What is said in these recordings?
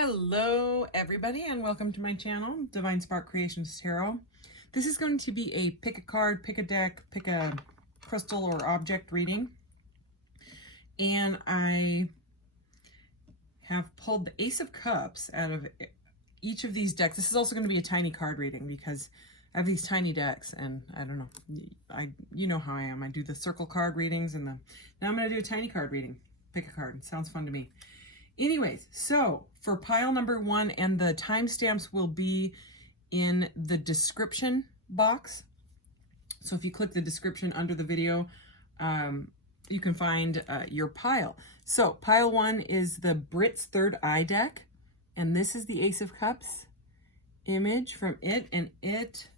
Hello everybody and welcome to my channel, Divine Spark Creations Tarot. This is going to be a pick a card, pick a deck, pick a crystal or object reading. And I have pulled the Ace of Cups out of each of these decks. This is also going to be a tiny card reading because I have these tiny decks and I don't know, you know how I am. I do the circle card readings and now I'm going to do a tiny card reading. Pick a card. Sounds fun to me. Anyways, so for pile number one, and the timestamps will be in the description box. So if you click the description under the video, you can find your pile. So pile one is the Brit's Third Eye deck, and this is the Ace of Cups image from it, and it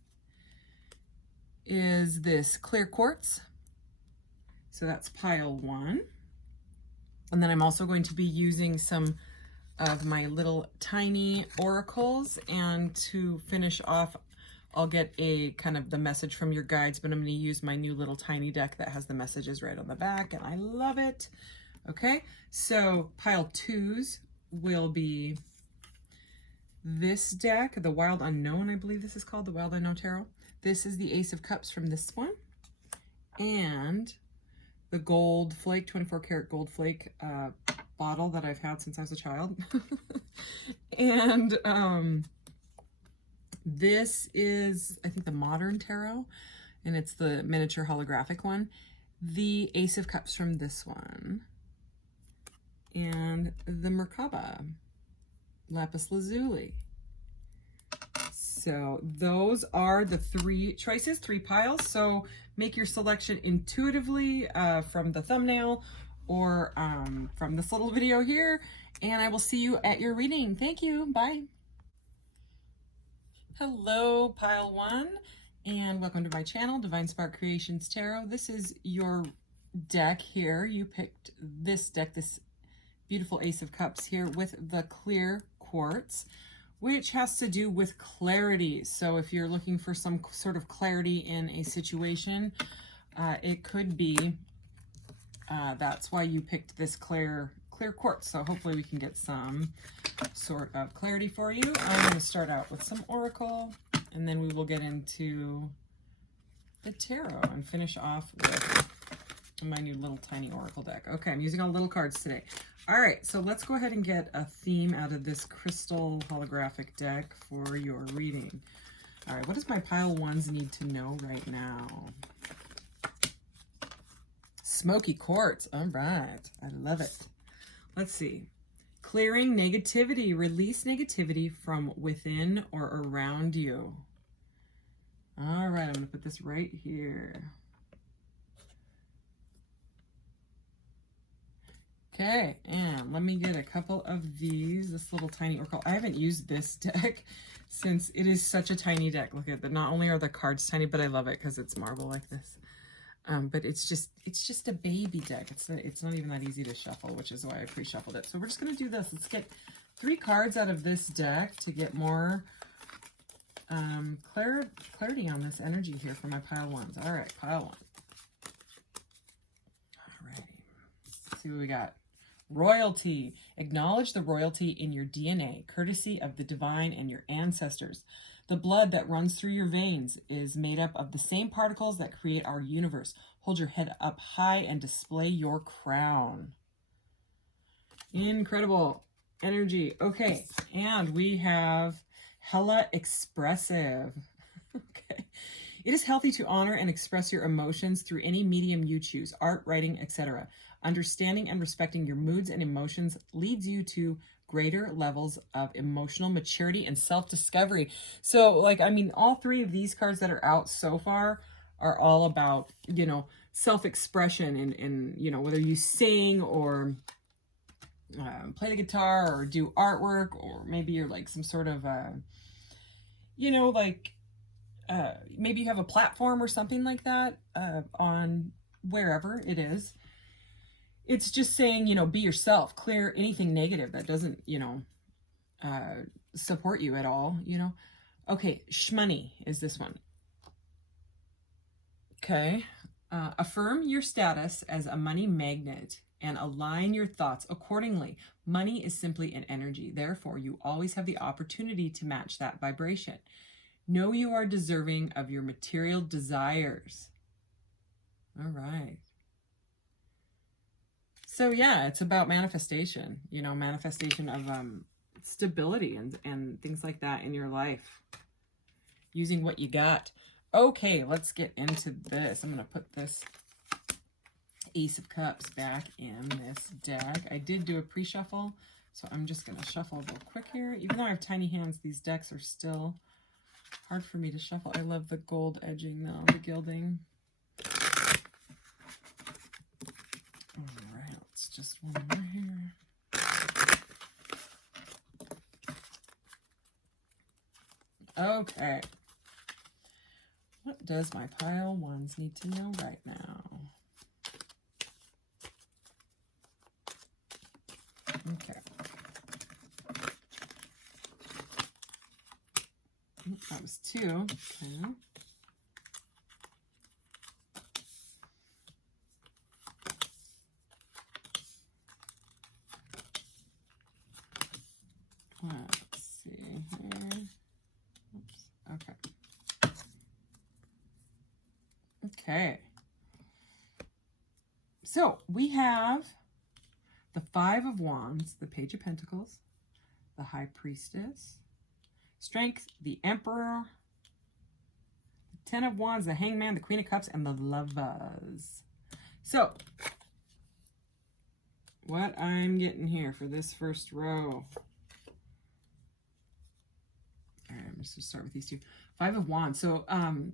is this clear quartz. So that's pile one. And then I'm also going to be using some of my little tiny oracles, and to finish off, I'll get a kind of the message from your guides, but I'm going to use my new little tiny deck that has the messages right on the back, and I love it. Okay, so pile twos will be this deck, the Wild Unknown, I believe this is called, the Wild Unknown Tarot. This is the Ace of Cups from this one, and the gold flake, 24 karat gold flake bottle that I've had since I was a child. And this is, I think, the Modern Tarot, and it's the miniature holographic one. The Ace of Cups from this one. And the Merkaba, lapis lazuli. So those are the three choices, three piles. So make your selection intuitively from the thumbnail or from this little video here. And I will see you at your reading. Thank you. Bye. Hello, pile one, and welcome to my channel, Divine Spark Creations Tarot. This is your deck here. You picked this deck, this beautiful Ace of Cups here with the clear quartz, which has to do with clarity. So if you're looking for some sort of clarity in a situation, it could be that's why you picked this clear quartz. So hopefully we can get some sort of clarity for you. I'm going to start out with some oracle, and then we will get into the tarot and finish off with my new little tiny oracle deck. Okay, I'm using all little cards today. All right, so let's go ahead and get a theme out of this crystal holographic deck for your reading. All right, what does my pile ones need to know right now? Smoky quartz. All right, I love it. Let's see. Clearing negativity. Release negativity from within or around you. All right, I'm going to put this right here. Okay, and let me get a couple of these, this little tiny oracle. I haven't used this deck since it is such a tiny deck. Look at that. Not only are the cards tiny, but I love it because it's marble like this. But it's just a baby deck. It's not even that easy to shuffle, which is why I pre-shuffled it. So we're just going to do this. Let's get 3 cards out of this deck to get more clarity on this energy here for my pile ones. All right, pile one. All right, let's see what we got. Royalty. Acknowledge the royalty in your DNA, courtesy of the divine and your ancestors. The blood that runs through your veins is made up of the same particles that create our universe. Hold your head up high and display your crown. Incredible energy. Okay, and we have hella expressive. Okay. It is healthy to honor and express your emotions through any medium you choose, art, writing, etc. Understanding and respecting your moods and emotions leads you to greater levels of emotional maturity and self-discovery. So, like, I mean, all 3 of these cards that are out so far are all about, you know, self-expression and you know, whether you sing or play the guitar or do artwork, or maybe you're like some sort of, you know, like, maybe you have a platform or something like that on wherever it is. It's just saying, you know, be yourself, clear anything negative that doesn't, you know, support you at all, you know. Okay, shmoney is this one. Okay, affirm your status as a money magnet and align your thoughts accordingly. Money is simply an energy. Therefore, you always have the opportunity to match that vibration. Know you are deserving of your material desires. All right. So yeah, it's about manifestation, you know, manifestation of stability and things like that in your life. Using what you got. Okay, let's get into this. I'm going to put this Ace of Cups back in this deck. I did do a pre-shuffle, so I'm just going to shuffle real quick here. Even though I have tiny hands, these decks are still hard for me to shuffle. I love the gold edging though, the gilding. All right, let's just one more here. Okay. What does my pile ones need to know right now? Okay. That was 2. Okay. Let's see here. Oops. Okay. Okay. So we have the 5 of Wands, the Page of Pentacles, the High Priestess, Strength, the Emperor, the 10 of Wands, the Hangman, the Queen of Cups, and the Lovers. So, what I'm getting here for this first row. All right, I'm just going to start with these 2. 5 of Wands. So, 5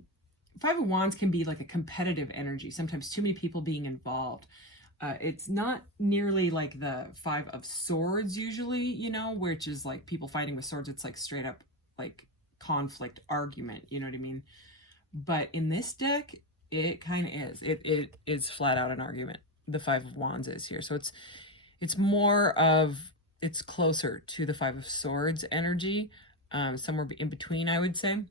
of Wands can be like a competitive energy. Sometimes too many people being involved. It's not nearly like the 5 of Swords usually, you know, which is like people fighting with swords. It's like straight up like conflict, argument, you know what I mean? But in this deck, it kind of is. It is flat out an argument. The 5 of Wands is here. So it's more of, it's closer to the 5 of Swords energy, somewhere in between, I would say.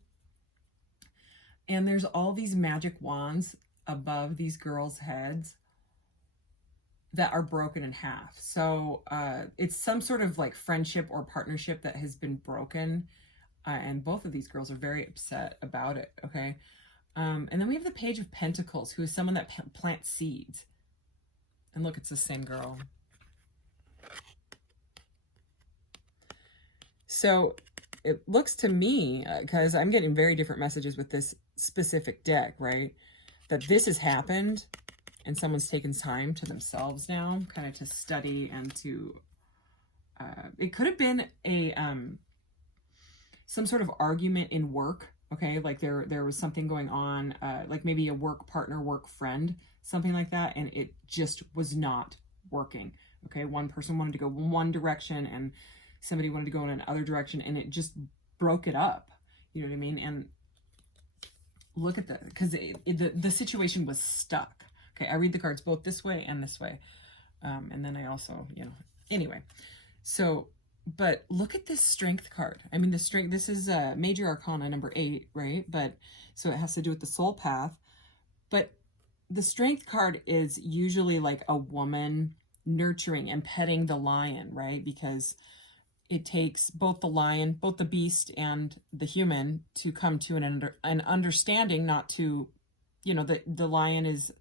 And there's all these magic wands above these girls' heads that are broken in half. So it's some sort of like friendship or partnership that has been broken. And both of these girls are very upset about it, okay? And then we have the Page of Pentacles, who is someone that plants seeds. And look, it's the same girl. So it looks to me, because I'm getting very different messages with this specific deck, right? That this has happened and someone's taken time to themselves now, kind of to study and to, it could have been a, some sort of argument in work, okay? Like there was something going on, like maybe a work partner, work friend, something like that, and it just was not working, okay? One person wanted to go one direction and somebody wanted to go in another direction, and it just broke it up, you know what I mean? And look at that, because the situation was stuck. Okay, I read the cards both this way and this way. And then I also, you know, anyway. So, but look at this Strength card. I mean, the Strength, this is Major Arcana number 8, right? But, so it has to do with the soul path. But the Strength card is usually like a woman nurturing and petting the lion, right? Because it takes both the lion, both the beast and the human to come to an understanding, not to, you know, the lion is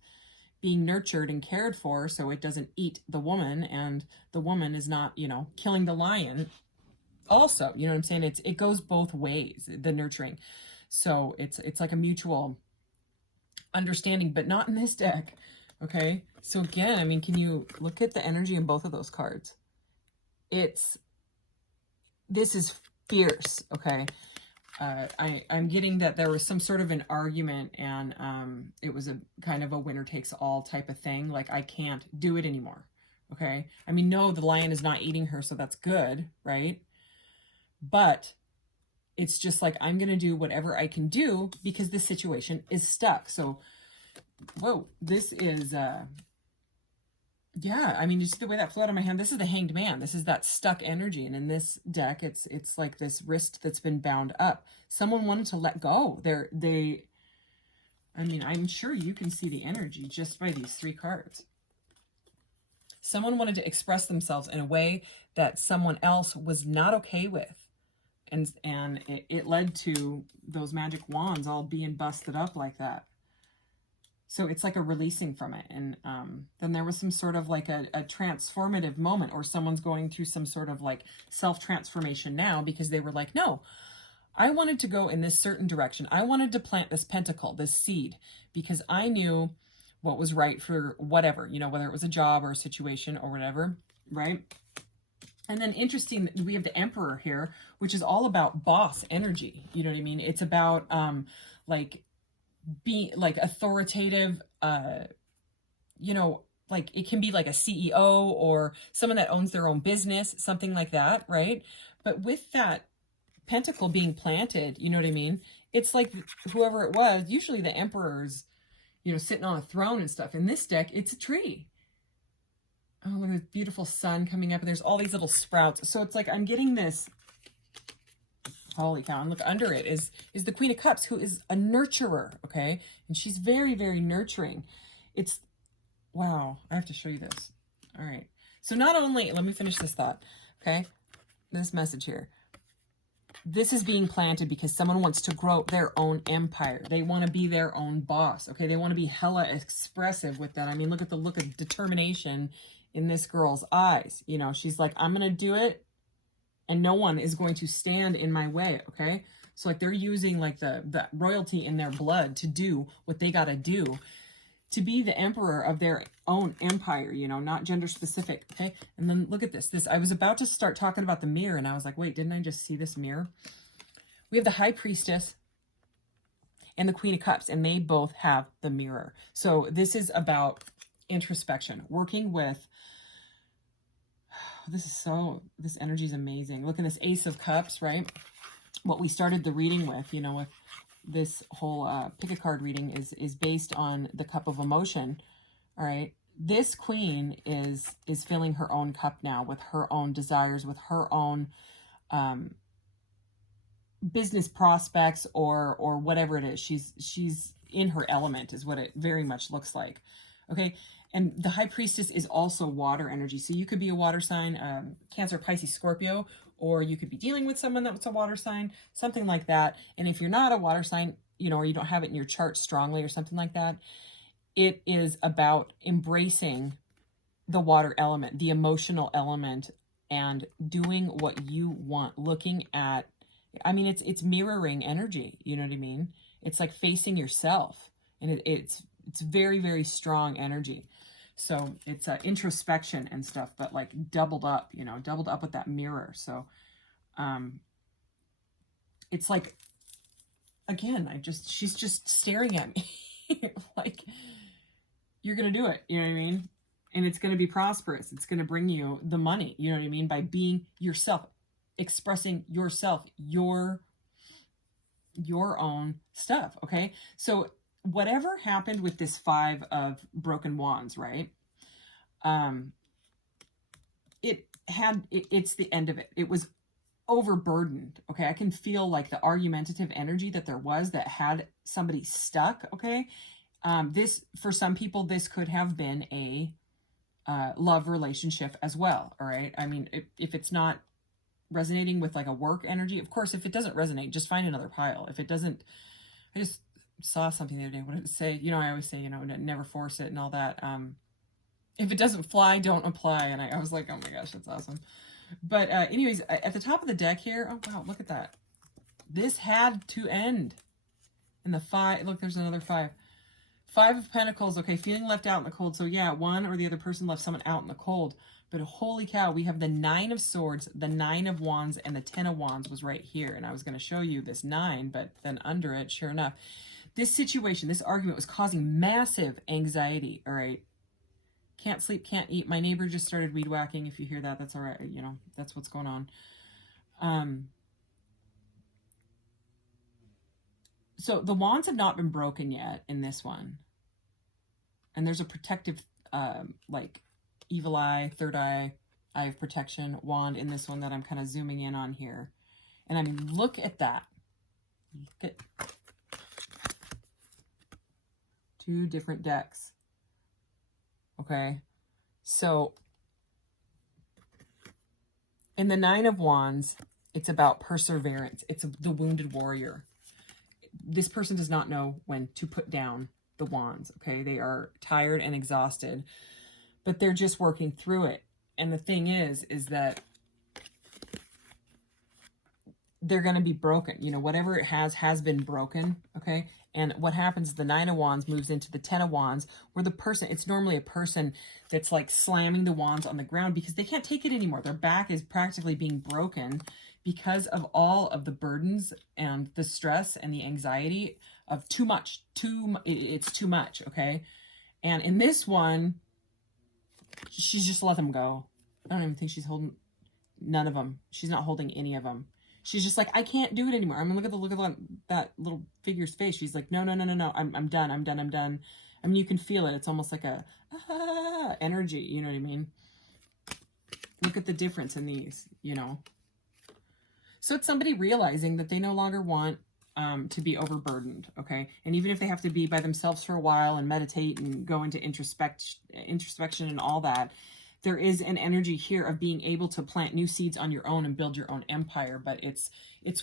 being nurtured and cared for so it doesn't eat the woman, and the woman is not, you know, killing the lion also, you know what I'm saying? It goes both ways, the nurturing. So it's like a mutual understanding, but not in this deck, okay? So again, I mean, can you look at the energy in both of those cards? This is fierce, okay? I'm getting that there was some sort of an argument, and it was a kind of a winner takes all type of thing. Like, I can't do it anymore, okay? I mean, no, the lion is not eating her, so that's good, right? But it's just like, I'm going to do whatever I can do because this situation is stuck. So, whoa, this is, yeah, I mean, you see the way that flowed on my hand? This is the Hanged Man. This is that stuck energy. And in this deck, it's like this wrist that's been bound up. Someone wanted to let go. I mean, I'm sure you can see the energy just by these 3 cards. Someone wanted to express themselves in a way that someone else was not okay with. And it led to those magic wands all being busted up like that. So it's like a releasing from it. And then there was some sort of like a transformative moment, or someone's going through some sort of like self-transformation now because they were like, no, I wanted to go in this certain direction. I wanted to plant this pentacle, this seed, because I knew what was right for whatever, you know, whether it was a job or a situation or whatever, right? And then interesting, we have the Emperor here, which is all about boss energy. You know what I mean? It's about like being like authoritative, you know, like it can be like a CEO or someone that owns their own business, something like that, right? But with that pentacle being planted, you know what I mean? It's like whoever it was, usually the Emperor's, you know, sitting on a throne and stuff. In this deck, it's a tree. Oh, look at this beautiful sun coming up, and there's all these little sprouts. So it's like I'm getting this, holy cow, and look, under it is the Queen of Cups, who is a nurturer, okay? And she's very, very nurturing. It's, wow, I have to show you this. All right. So not only, let me finish this thought, okay? This message here. This is being planted because someone wants to grow their own empire. They want to be their own boss, okay? They want to be hella expressive with that. I mean, look at the look of determination in this girl's eyes. You know, she's like, I'm going to do it, and no one is going to stand in my way, okay? So like they're using like the royalty in their blood to do what they got to do to be the emperor of their own empire, you know, not gender specific, okay? And then look at this. I was about to start talking about the mirror, and I was like, wait, didn't I just see this mirror? We have the High Priestess and the Queen of Cups, and they both have the mirror. So this is about introspection, working with, this energy is amazing. Look at this Ace of Cups, right? What we started the reading with, you know, with this whole pick a card reading is based on the cup of emotion. All right, this queen is filling her own cup now with her own desires, with her own business prospects, or whatever it is. She's in her element is what it very much looks like. Okay, and the High Priestess is also water energy. So you could be a water sign, Cancer, Pisces, Scorpio, or you could be dealing with someone that's a water sign, something like that. And if you're not a water sign, you know, or you don't have it in your chart strongly or something like that, it is about embracing the water element, the emotional element, and doing what you want, looking at, I mean, it's mirroring energy, you know what I mean? It's like facing yourself, and it's very, very strong energy. So it's introspection and stuff, but like doubled up, you know, doubled up with that mirror. So it's like, again, she's just staring at me like, you're going to do it. You know what I mean? And it's going to be prosperous. It's going to bring you the money. You know what I mean? By being yourself, expressing yourself, your own stuff. Okay. So whatever happened with this Five of Broken Wands, right? It's the end of it. It was overburdened. Okay. I can feel like the argumentative energy that there was that had somebody stuck. Okay. This, for some people, this could have been a love relationship as well. All right. I mean, if it's not resonating with like a work energy, of course, if it doesn't resonate, just find another pile. If it doesn't, I just saw something the other day. What did it say? You know, I always say, you know, never force it and all that. If it doesn't fly, don't apply. And I was like, oh my gosh, that's awesome. But anyways, at the top of the deck here, oh wow, look at that. This had to end. And the five, look, there's another five. Five of Pentacles, okay, feeling left out in the cold. So yeah, one or the other person left someone out in the cold. But holy cow, we have the Nine of Swords, the Nine of Wands, and the Ten of Wands was right here. And I was going to show you this 9, but then under it, sure enough, this situation, this argument was causing massive anxiety, all right? Can't sleep, can't eat. My neighbor just started weed whacking. If you hear that, that's all right. You know, that's what's going on. So the wands have not been broken yet in this one. And there's a protective, like, evil eye, third eye of protection wand in this one that I'm kind of zooming in on here. And I mean, look at that. Look at 2 different decks. Okay. So In the Nine of Wands, it's about perseverance. It's the wounded warrior. This person does not know when to put down the wands, okay? They are tired and exhausted, but they're just working through it. And the thing is that they're going to be broken. You know, whatever it has been broken, okay? And what happens, the Nine of Wands moves into the Ten of Wands, where the person, it's normally a person that's like slamming the wands on the ground because they can't take it anymore. Their back is practically being broken because of all of the burdens and the stress and the anxiety of too much. It's too much, okay? And in this one, she's just let them go. I don't even think she's holding none of them. She's not holding any of them. She's just like, I can't do it anymore. I mean, look at that little figure's face. She's like, no. I'm done. I mean, you can feel it. It's almost like a energy. You know what I mean? Look at the difference in these, you know. So it's somebody realizing that they no longer want to be overburdened, okay? And even if they have to be by themselves for a while and meditate and go into introspection and all that, there is an energy here of being able to plant new seeds on your own and build your own empire. But it's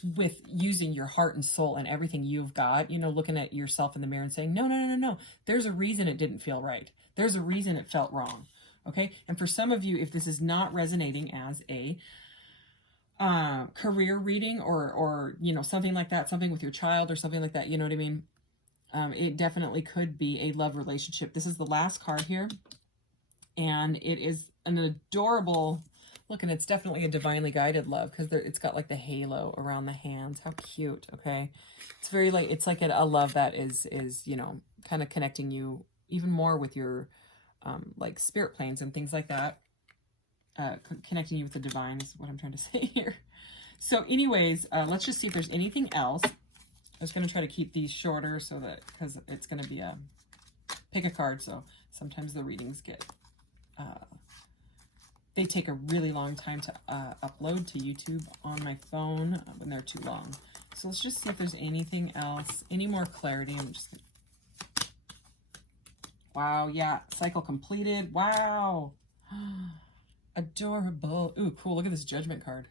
with using your heart and soul and everything you've got, you know, looking at yourself in the mirror and saying, no. There's a reason it didn't feel right. There's a reason it felt wrong, okay? And for some of you, if this is not resonating as a career reading or, you know, something like that, something with your child or something like that, you know what I mean? It definitely could be a love relationship. This is the last card here. And it is an adorable look, and it's definitely a divinely guided love because it's got like the halo around the hands. How cute. Okay, it's very like, it's like a love that is you know, kind of connecting you even more with your like spirit planes and things like that. Connecting you with the divine is what I'm trying to say here. So anyways, let's just see if there's anything else. I was going to try to keep these shorter so that, because it's going to be a pick a card, so sometimes the readings get they take a really long time to upload to YouTube on my phone when they're too long. So let's just see if there's anything else, any more clarity. I'm just gonna... Wow, yeah, cycle completed. Wow. Adorable. Ooh, cool. Look at this Judgment card.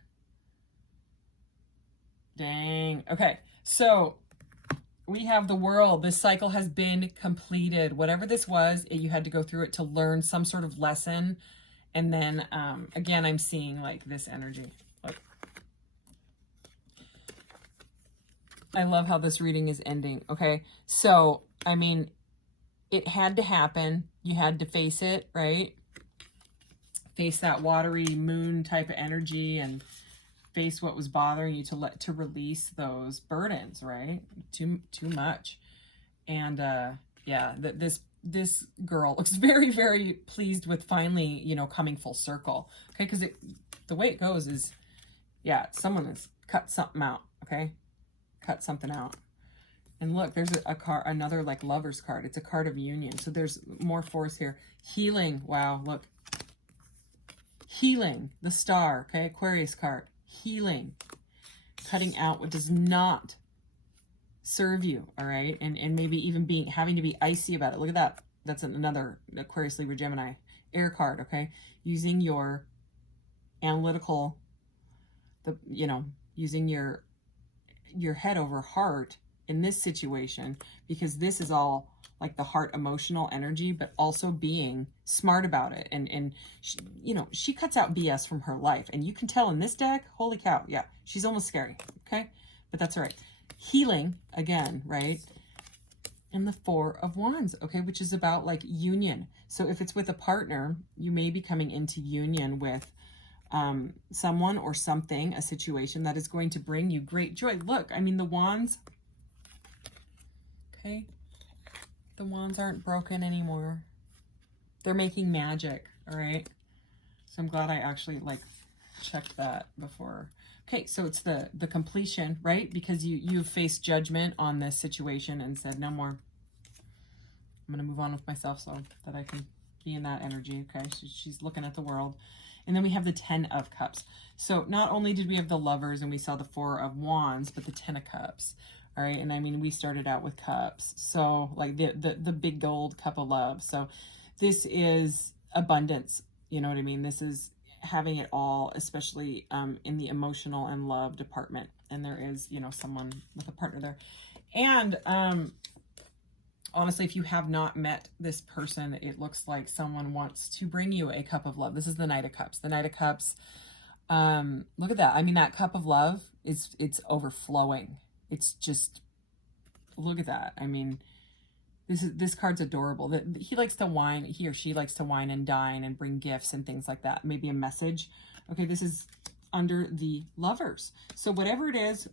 Dang. Okay, so we have the World. This cycle has been completed. Whatever this was, you had to go through it to learn some sort of lesson. And then, again, I'm seeing like this energy. Look. I love how this reading is ending. Okay, so, I mean, it had to happen. You had to face it, right? Face that watery moon type of energy and face what was bothering you to release those burdens, right? Too much. And yeah, this girl looks very, very pleased with finally, you know, coming full circle. Okay, because the way it goes is, yeah, someone has cut something out. Okay, cut something out. And look, there's a card, another like Lover's card. It's a card of union. So there's more force here. Healing. Wow, look. Healing, the Star. Okay, Aquarius card. Healing. Cutting out what does not serve you, all right? And maybe even having to be icy about it. Look at that. That's another Aquarius, Libra, Gemini air card, okay? Using your analytical, using your head over heart in this situation, because this is all like the heart emotional energy, but also being smart about it. And she, she cuts out BS from her life. And you can tell in this deck, holy cow, yeah, she's almost scary, okay? But that's all right. Healing, again, right? And the Four of Wands, okay, which is about like union. So if it's with a partner, you may be coming into union with someone or something, a situation that is going to bring you great joy. Look, I mean, the Wands, okay? The Wands aren't broken anymore. They're making magic, all right? So I'm glad I actually like checked that before. Okay, so it's the completion, right? Because you've faced judgment on this situation and said, no more. I'm going to move on with myself so that I can be in that energy, okay? So she's looking at the world. And then we have the Ten of Cups. So not only did we have the Lovers and we saw the Four of Wands, but the Ten of Cups. All right, and I mean, we started out with cups. So like the big gold cup of love. So this is abundance. You know what I mean? This is having it all, especially in the emotional and love department. And there is, you know, someone with a partner there. And honestly, if you have not met this person, it looks like someone wants to bring you a cup of love. This is the Knight of Cups. The Knight of Cups, look at that. I mean, that cup of love it's overflowing. It's just, look at that. I mean, this card's adorable. That he likes to wine, he or she likes to wine and dine and bring gifts and things like that. Maybe a message. Okay, this is under the Lovers. So whatever it is,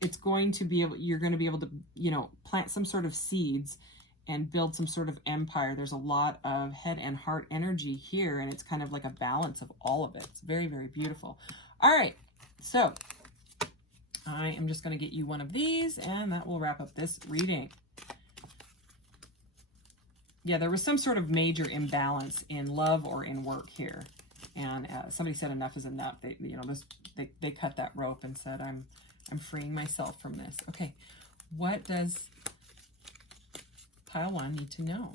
it's going to be able, you're going to be able to, you know, plant some sort of seeds and build some sort of empire. There's a lot of head and heart energy here, and it's kind of like a balance of all of it. It's very, very beautiful. All right, so I am just going to get you one of these, and that will wrap up this reading. Yeah, there was some sort of major imbalance in love or in work here, and somebody said enough is enough. They, you know, they cut that rope and said, I'm freeing myself from this. Okay, what does pile one need to know?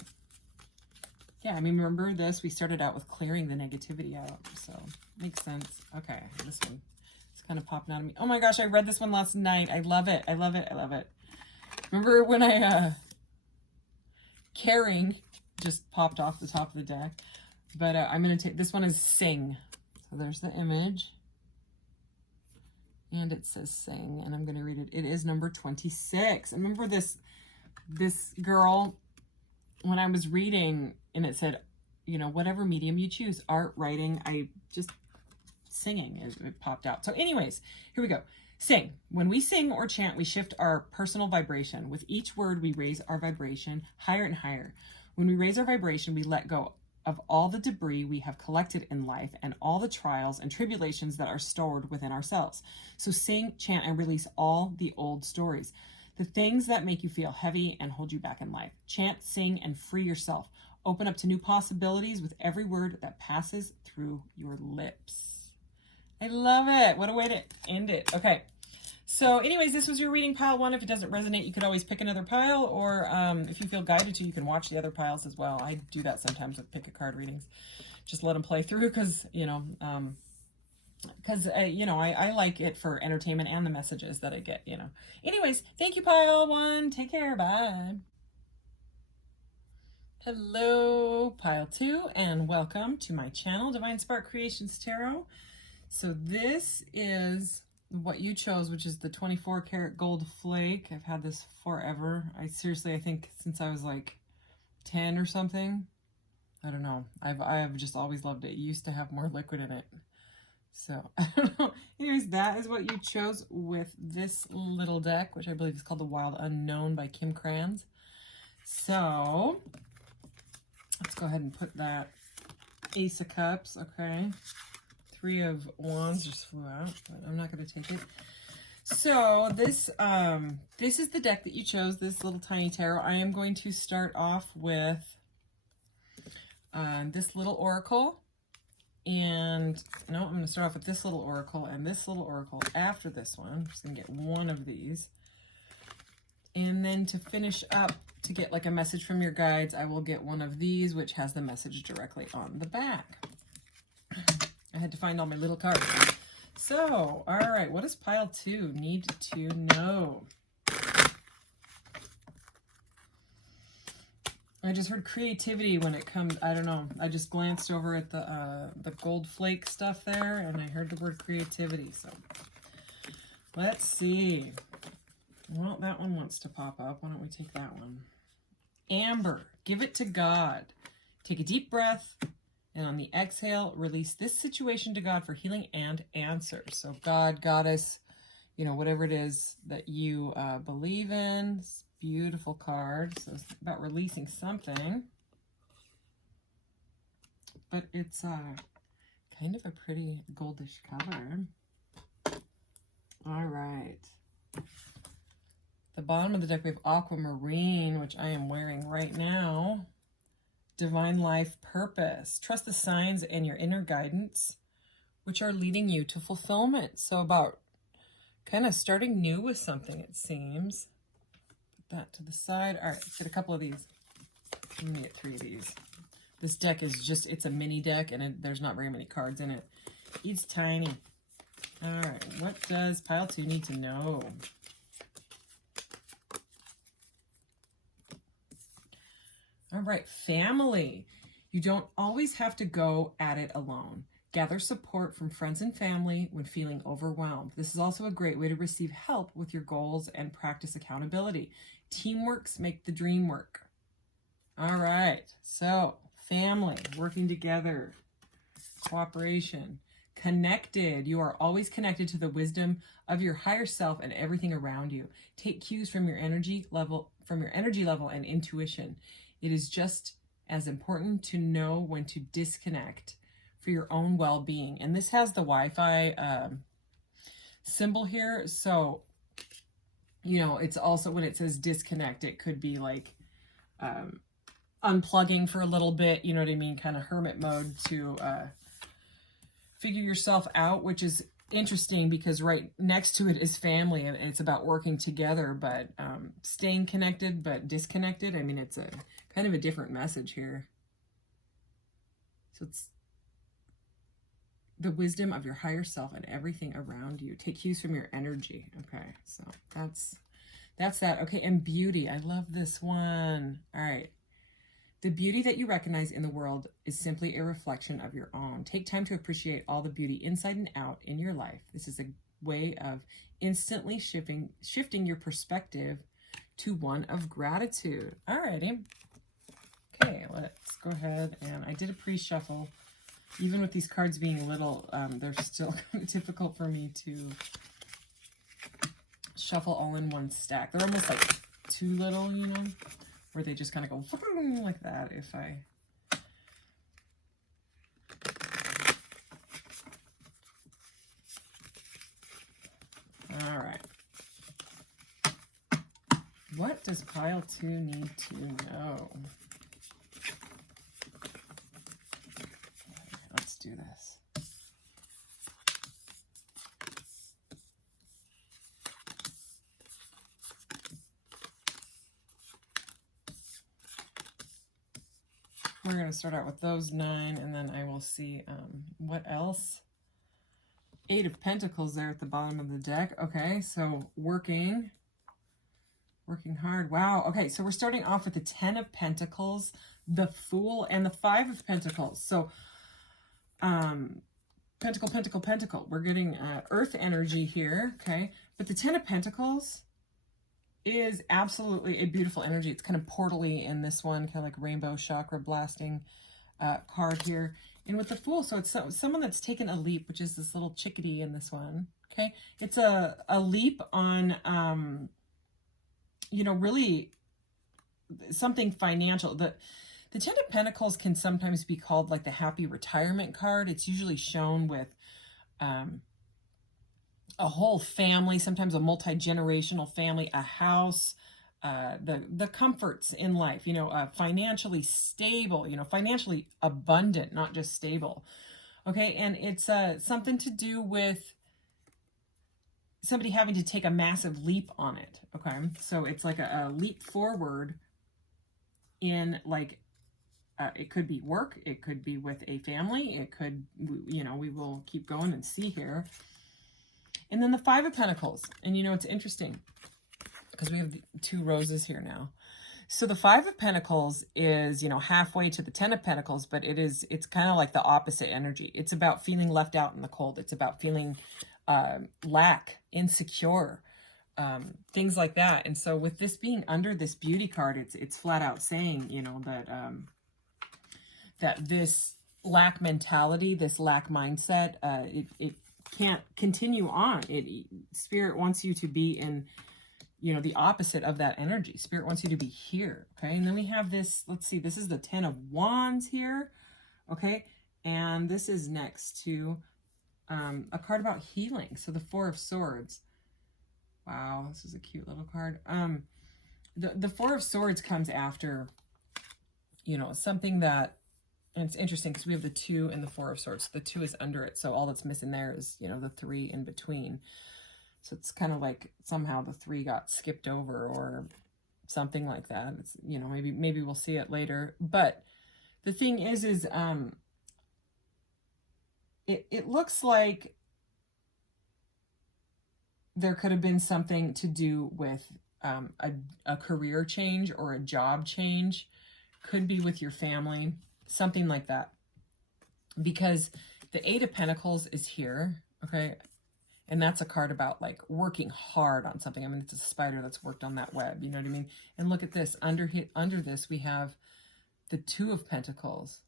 Yeah, I mean, remember this? We started out with clearing the negativity out, so makes sense. Okay, this one is kind of popping out of me. Oh my gosh, I read this one last night. I love it. I love it. I love it. Remember when I caring just popped off the top of the deck? But I'm going to take, this one is sing. So there's the image. And it says sing, and I'm going to read it. It is number 26. I remember this girl, when I was reading, and it said, you know, whatever medium you choose, art, writing, singing, it popped out. So anyways, here we go. Sing. When we sing or chant, we shift our personal vibration. With each word, we raise our vibration higher and higher. When we raise our vibration, we let go of all the debris we have collected in life and all the trials and tribulations that are stored within ourselves. So sing, chant, and release all the old stories, the things that make you feel heavy and hold you back in life. Chant, sing, and free yourself. Open up to new possibilities with every word that passes through your lips. I love it. What a way to end it. Okay. So anyways, this was your reading, pile one. If it doesn't resonate, you could always pick another pile, or if you feel guided to, you can watch the other piles as well. I do that sometimes with pick a card readings. Just let them play through because, you know, I like it for entertainment and the messages that I get, you know. Anyways, thank you, pile one. Take care. Bye. Hello, pile two, and welcome to my channel, Divine Spark Creations Tarot. So this is what you chose, which is the 24 karat gold flake. I've had this forever. I think since I was like 10 or something. I don't know. I've just always loved it. It used to have more liquid in it. So, I don't know. Anyways, that is what you chose with this little deck, which I believe is called The Wild Unknown by Kim Kranz. So, let's go ahead and put that Ace of Cups, okay? Three of Wands just flew out, but I'm not going to take it. So this is the deck that you chose, this little tiny tarot. I am going to start off with this little oracle. And no, I'm going to start off with this little oracle and this little oracle after this one. I'm just going to get one of these. And then to finish up, to get like a message from your guides, I will get one of these, which has the message directly on the back. I had to find all my little cards. So, all right, what does pile two need to know? I just heard creativity when it comes, I don't know. I just glanced over at the gold flake stuff there, and I heard the word creativity. So, let's see. Well, that one wants to pop up. Why don't we take that one? Amber, give it to God. Take a deep breath. And on the exhale, release this situation to God for healing and answers. So God, Goddess, you know, whatever it is that you believe in. It's a beautiful card. So it's about releasing something. But it's kind of a pretty goldish color. All right. The bottom of the deck, we have Aquamarine, which I am wearing right now. Divine life purpose. Trust the signs and your inner guidance, which are leading you to fulfillment. So about kind of starting new with something, it seems. Put that to the side. All right, get a couple of these. I'm going to get three of these. This deck is just, it's a mini deck, and there's not very many cards in it. He's tiny. All right, what does pile 2 need to know? All right, family. You don't always have to go at it alone. Gather support from friends and family when feeling overwhelmed. This is also a great way to receive help with your goals and practice accountability. Teamworks make the dream work. All right, so family, working together, cooperation, connected. You are always connected to the wisdom of your higher self and everything around you. Take cues from your energy level, and intuition. It is just as important to know when to disconnect for your own well-being. And this has the Wi-Fi symbol here. So, you know, it's also when it says disconnect, it could be like unplugging for a little bit, you know what I mean? Kind of hermit mode to figure yourself out, which is interesting because right next to it is family and it's about working together, but staying connected but disconnected. I mean, it's a kind of a different message here. So it's the wisdom of your higher self and everything around you. Take cues from your energy. Okay, so that's that. Okay, and beauty. I love this one. All right. The beauty that you recognize in the world is simply a reflection of your own. Take time to appreciate all the beauty inside and out in your life. This is a way of instantly shifting your perspective to one of gratitude. All righty. Okay, let's go ahead. And I did a pre-shuffle. Even with these cards being little, they're still kind of difficult for me to shuffle all in one stack. They're almost like too little, you know? Where they just kind of go like that if I... All right. What does pile 2 need to know? Let's do this. We're going to start out with those 9, and then I will see what else. 8 of Pentacles there at the bottom of the deck. Okay, so working hard. Wow. Okay, so we're starting off with the 10 of Pentacles, the Fool, and the 5 of Pentacles. So, Pentacle, Pentacle, Pentacle. We're getting Earth energy here, okay? But the 10 of Pentacles is absolutely a beautiful energy. It's kind of portally in this one, kind of like rainbow chakra blasting card here. And with the Fool, so it's someone that's taken a leap, which is this little chickadee in this one, okay? It's a leap on, you know, really something financial. The 10 of Pentacles can sometimes be called like the happy retirement card. It's usually shown with a whole family, sometimes a multi-generational family, a house, the comforts in life, you know, financially stable, you know, financially abundant, not just stable. Okay, and it's something to do with somebody having to take a massive leap on it. Okay, so it's like a leap forward in like, it could be work, it could be with a family, it could, you know, we will keep going and see here. And then the 5 of Pentacles. And you know, it's interesting because we have the 2 roses here now. So the 5 of Pentacles is, you know, halfway to the 10 of Pentacles, but it's kind of like the opposite energy. It's about feeling left out in the cold. It's about feeling lack, insecure, things like that. And so with this being under this beauty card, it's flat out saying, you know, that that this lack mentality, this lack mindset, it can't continue on. Spirit wants you to be in, you know, the opposite of that energy. Spirit wants you to be here. Okay. And then we have this, let's see, this is the 10 of Wands here. Okay. And this is next to a card about healing. So the 4 of Swords. Wow. This is a cute little card. The 4 of Swords comes after, you know, something that, and it's interesting because we have the 2 and the 4 of Swords. The 2 is under it. So all that's missing there is, you know, the 3 in between. So it's kind of like somehow the 3 got skipped over or something like that. It's, you know, maybe we'll see it later. But the thing is it looks like there could have been something to do with a career change or a job change. Could be with your family, something like that. Because the Eight of Pentacles is here, okay? And that's a card about like working hard on something. I mean, it's a spider that's worked on that web, you know what I mean? And look at this. Under this, we have the Two of Pentacles.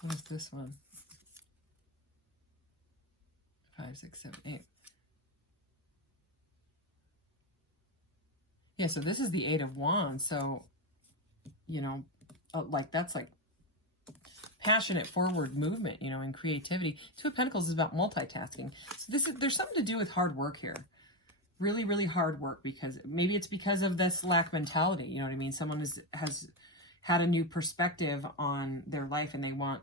What is this one? 5, 6, 7, 8. Yeah, so this is the Eight of Wands. So, you know, like that's like passionate forward movement, you know, and creativity. Two of Pentacles is about multitasking. So there's something to do with hard work here. Really, really hard work, because maybe it's because of this lack mentality. You know what I mean? Someone has had a new perspective on their life, and they want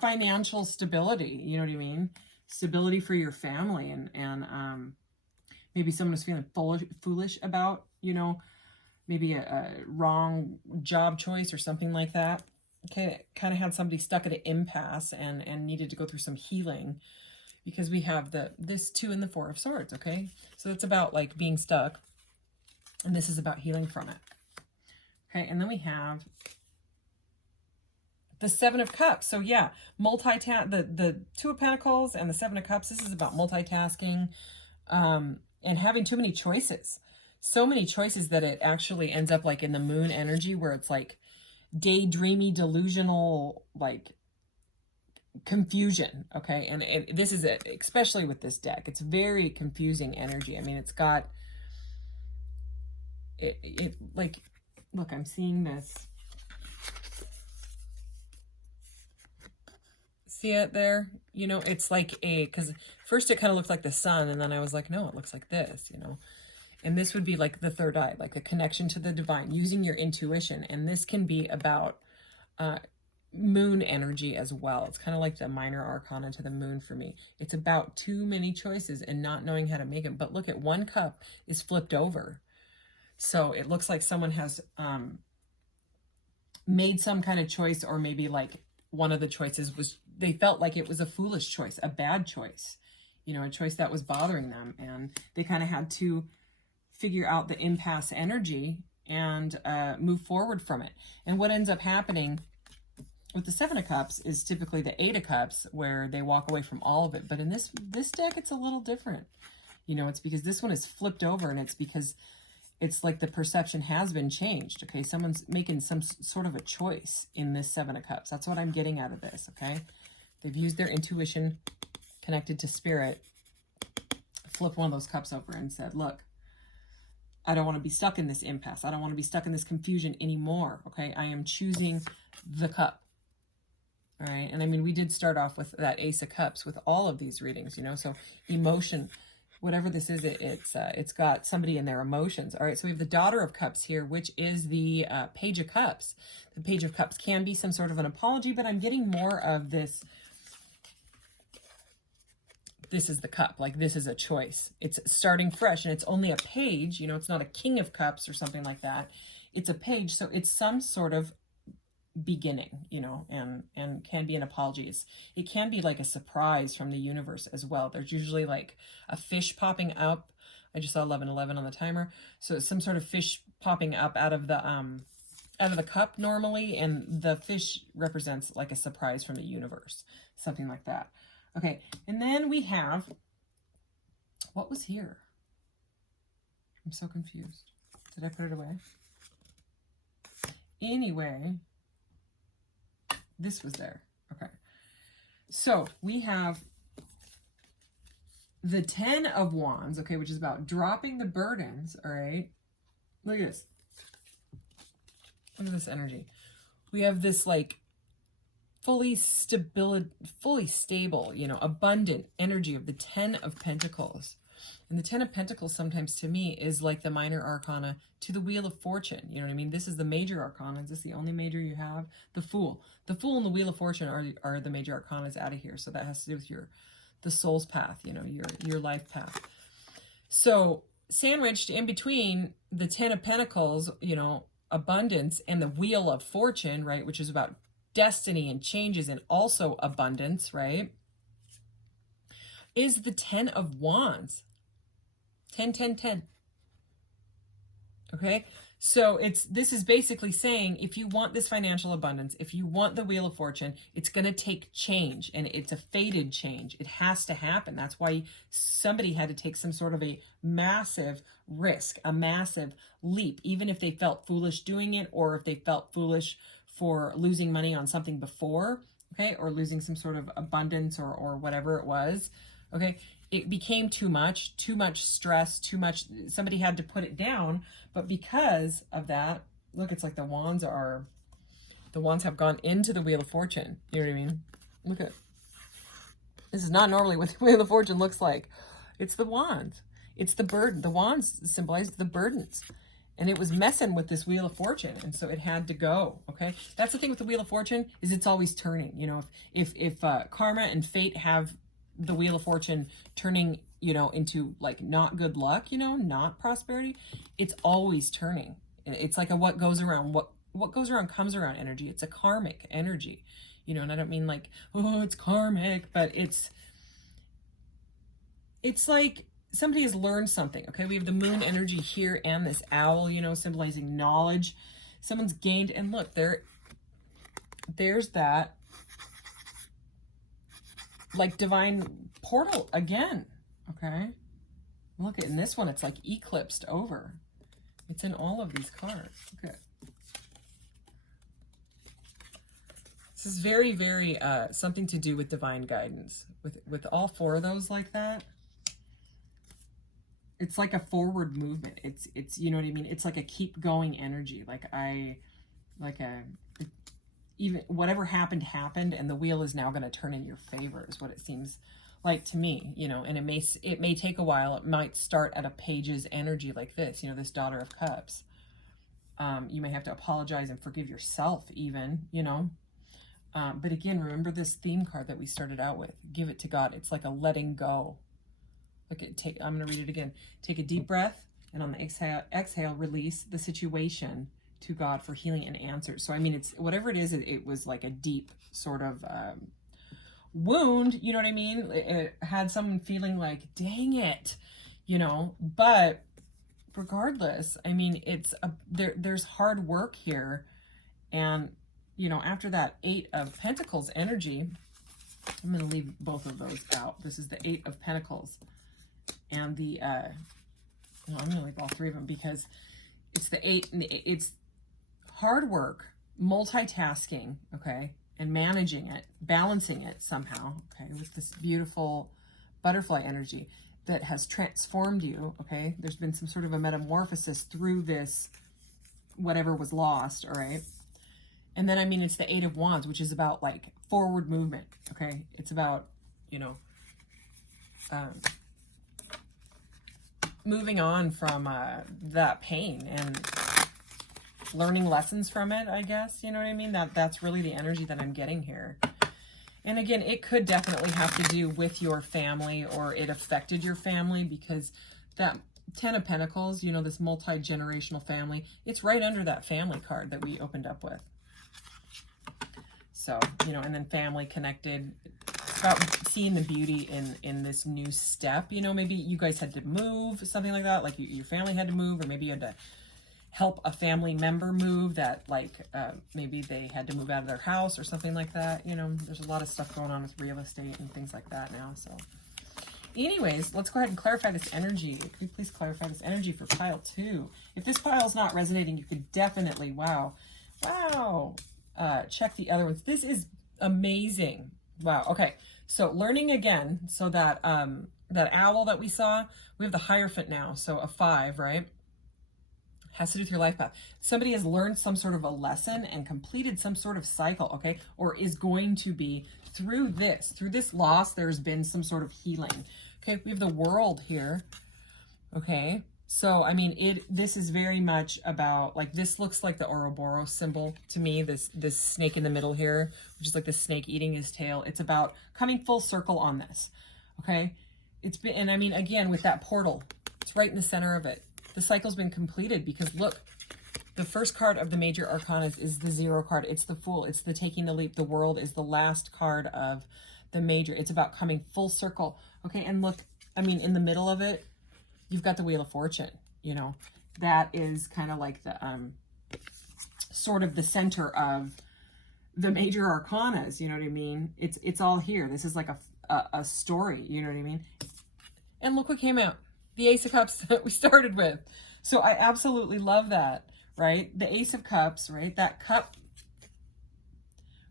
financial stability. You know what I mean? Stability for your family, and maybe someone is feeling foolish about, you know, maybe a wrong job choice or something like that. Okay, kind of had somebody stuck at an impasse and needed to go through some healing, because we have this 2 and the 4 of Swords, okay? So it's about like being stuck, and this is about healing from it. Okay, and then we have the 7 of Cups. So yeah, the 2 of Pentacles and the 7 of Cups, this is about multitasking and having too many choices. So many choices that it actually ends up like in the Moon energy, where it's like daydreamy, delusional, like confusion. Okay, and this is it, especially with this deck. It's very confusing energy. I mean, it's got it like, look, I'm seeing this. See it there? You know, it's like because first it kind of looked like the sun, and then I was like, no, it looks like this, you know. And this would be like the third eye, like a connection to the divine, using your intuition. And this can be about moon energy as well. It's kind of like the minor arcana to the moon for me. It's about too many choices and not knowing how to make them. But look at one cup is flipped over. So it looks like someone has made some kind of choice, or maybe like one of the choices was, they felt like it was a foolish choice, a bad choice, you know, a choice that was bothering them. And they kind of had to figure out the impasse energy and move forward from it. And what ends up happening with the 7 of Cups is typically the 8 of Cups, where they walk away from all of it. But in this deck, it's a little different. You know, it's because this one is flipped over, and it's because it's like the perception has been changed. Okay, someone's making some sort of a choice in this 7 of Cups. That's what I'm getting out of this, okay? They've used their intuition connected to spirit, flip one of those cups over and said, look, I don't want to be stuck in this impasse. I don't want to be stuck in this confusion anymore. Okay, I am choosing the cup. All right, and I mean, we did start off with that Ace of Cups with all of these readings, you know, so emotion, whatever this is, it's got somebody in their emotions. All right, so we have the Daughter of Cups here, which is the Page of Cups. The Page of Cups can be some sort of an apology, but I'm getting more of this. This is the cup, like this is a choice. It's starting fresh, and it's only a page, you know, it's not a King of Cups or something like that. It's a page, so it's some sort of beginning, you know, and can be an apology. It can be like a surprise from the universe as well. There's usually like a fish popping up. I just saw 1111 on the timer. So it's some sort of fish popping up out of the cup normally, and the fish represents like a surprise from the universe, something like that. Okay, and then we have, what was here? I'm so confused. Did I put it away? Anyway, this was there. Okay, so we have the 10 of Wands, okay, which is about dropping the burdens, all right? Look at this. Look at this energy. We have this like fully stable, you know, abundant energy of the 10 of Pentacles. And the 10 of Pentacles sometimes to me is like the minor arcana to the Wheel of Fortune. You know what I mean? This is the major arcana. Is this the only major you have? The Fool. The Fool and the Wheel of Fortune are the major arcanas out of here. So that has to do with the soul's path, you know, your life path. So sandwiched in between the 10 of Pentacles, you know, abundance, and the Wheel of Fortune, right, which is about destiny and changes and also abundance, right, is the 10 of Wands. 10, 10, 10. Okay, so this is basically saying if you want this financial abundance, if you want the Wheel of Fortune, it's going to take change, and it's a fated change. It has to happen. That's why somebody had to take some sort of a massive risk, a massive leap, even if they felt foolish doing it, or if they felt foolish for losing money on something before, okay, or losing some sort of abundance or whatever it was, okay. It became too much stress, too much. Somebody had to put it down. But because of that, look, it's like the wands have gone into the Wheel of Fortune. You know what I mean? Look at, this is not normally what the Wheel of Fortune looks like. It's the wands. It's the burden. The wands symbolize the burdens. And it was messing with this Wheel of Fortune. And so it had to go. Okay. That's the thing with the Wheel of Fortune, is it's always turning. You know, if karma and fate have the Wheel of Fortune turning, you know, into like not good luck, you know, not prosperity, it's always turning. It's like a what goes around, what goes around comes around energy. It's a karmic energy, you know, and I don't mean like, oh, it's karmic, but it's like somebody has learned something. Okay, we have the moon energy here and this owl, you know, symbolizing knowledge. Someone's gained, and look, there's that like divine portal again. Okay, look at in this one, it's like eclipsed over. It's in all of these cards. Okay, this is very, very something to do with divine guidance. With all four of those like that, it's like a forward movement. It's you know what I mean. It's like a keep going energy. Even whatever happened, and the wheel is now going to turn in your favor, is what it seems like to me, you know. And it may take a while. It might start at a page's energy like this, you know, this Daughter of Cups. You may have to apologize and forgive yourself even, you know. But again, remember this theme card that we started out with. Give it to God. It's like a letting go. I'm going to read it again. Take a deep breath, and on the exhale, release the situation to God for healing and answers. So, I mean, it's whatever it is, it was like a deep sort of wound, you know what I mean? It had someone feeling like, dang it, you know, but regardless, I mean, there's hard work here. And, you know, after that 8 of Pentacles energy, I'm going to leave both of those out. This is the 8 of Pentacles and the, I'm going to leave all 3 of them because it's the 8 and it's hard work, multitasking, okay, and managing it, balancing it somehow, okay, with this beautiful butterfly energy that has transformed you, okay. There's been some sort of a metamorphosis through this, whatever was lost, all right. And then, I mean, it's the 8 of Wands, which is about like forward movement, okay. It's about, you know, moving on from that pain and learning lessons from it, I guess, you know what I mean? That's really the energy that I'm getting here. And again, it could definitely have to do with your family, or it affected your family, because that 10 of Pentacles, you know, this multi-generational family, it's right under that family card that we opened up with. So, you know, and then family connected. It's about seeing the beauty in this new step. You know, maybe you guys had to move, something like that. Like your family had to move, or maybe you had to help a family member move, that like maybe they had to move out of their house or something like that. You know, there's a lot of stuff going on with real estate and things like that now. So anyways, let's go ahead and clarify this energy. Could you please clarify this energy for pile 2? If this pile is not resonating, you could definitely, wow, check the other ones. This is amazing. Wow. Okay. So learning again. So that that owl that we saw, we have the Hierophant now. So a 5, right? Has to do with your life path. Somebody has learned some sort of a lesson and completed some sort of cycle, okay? Or is going to be through this loss. There's been some sort of healing. Okay, we have the World here. Okay, so I mean, this is very much about, like, this looks like the Ouroboros symbol to me. This snake in the middle here, which is like the snake eating his tail. It's about coming full circle on this. Okay, it's been, and I mean, again, with that portal, it's right in the center of it. The cycle's been completed because look, The first card of the major arcana is the Zero card. It's the Fool. It's the taking the leap. The World is the last card of the major. It's about coming full circle. Okay, and look, I mean, in the middle of it, you've got the Wheel of Fortune, you know. That is kind of like the sort of the center of the major arcanas, you know what I mean? It's all here. This is like a story, you know what I mean? And look what came out. The Ace of Cups that we started with. So I absolutely love that, right? The Ace of Cups, right? That cup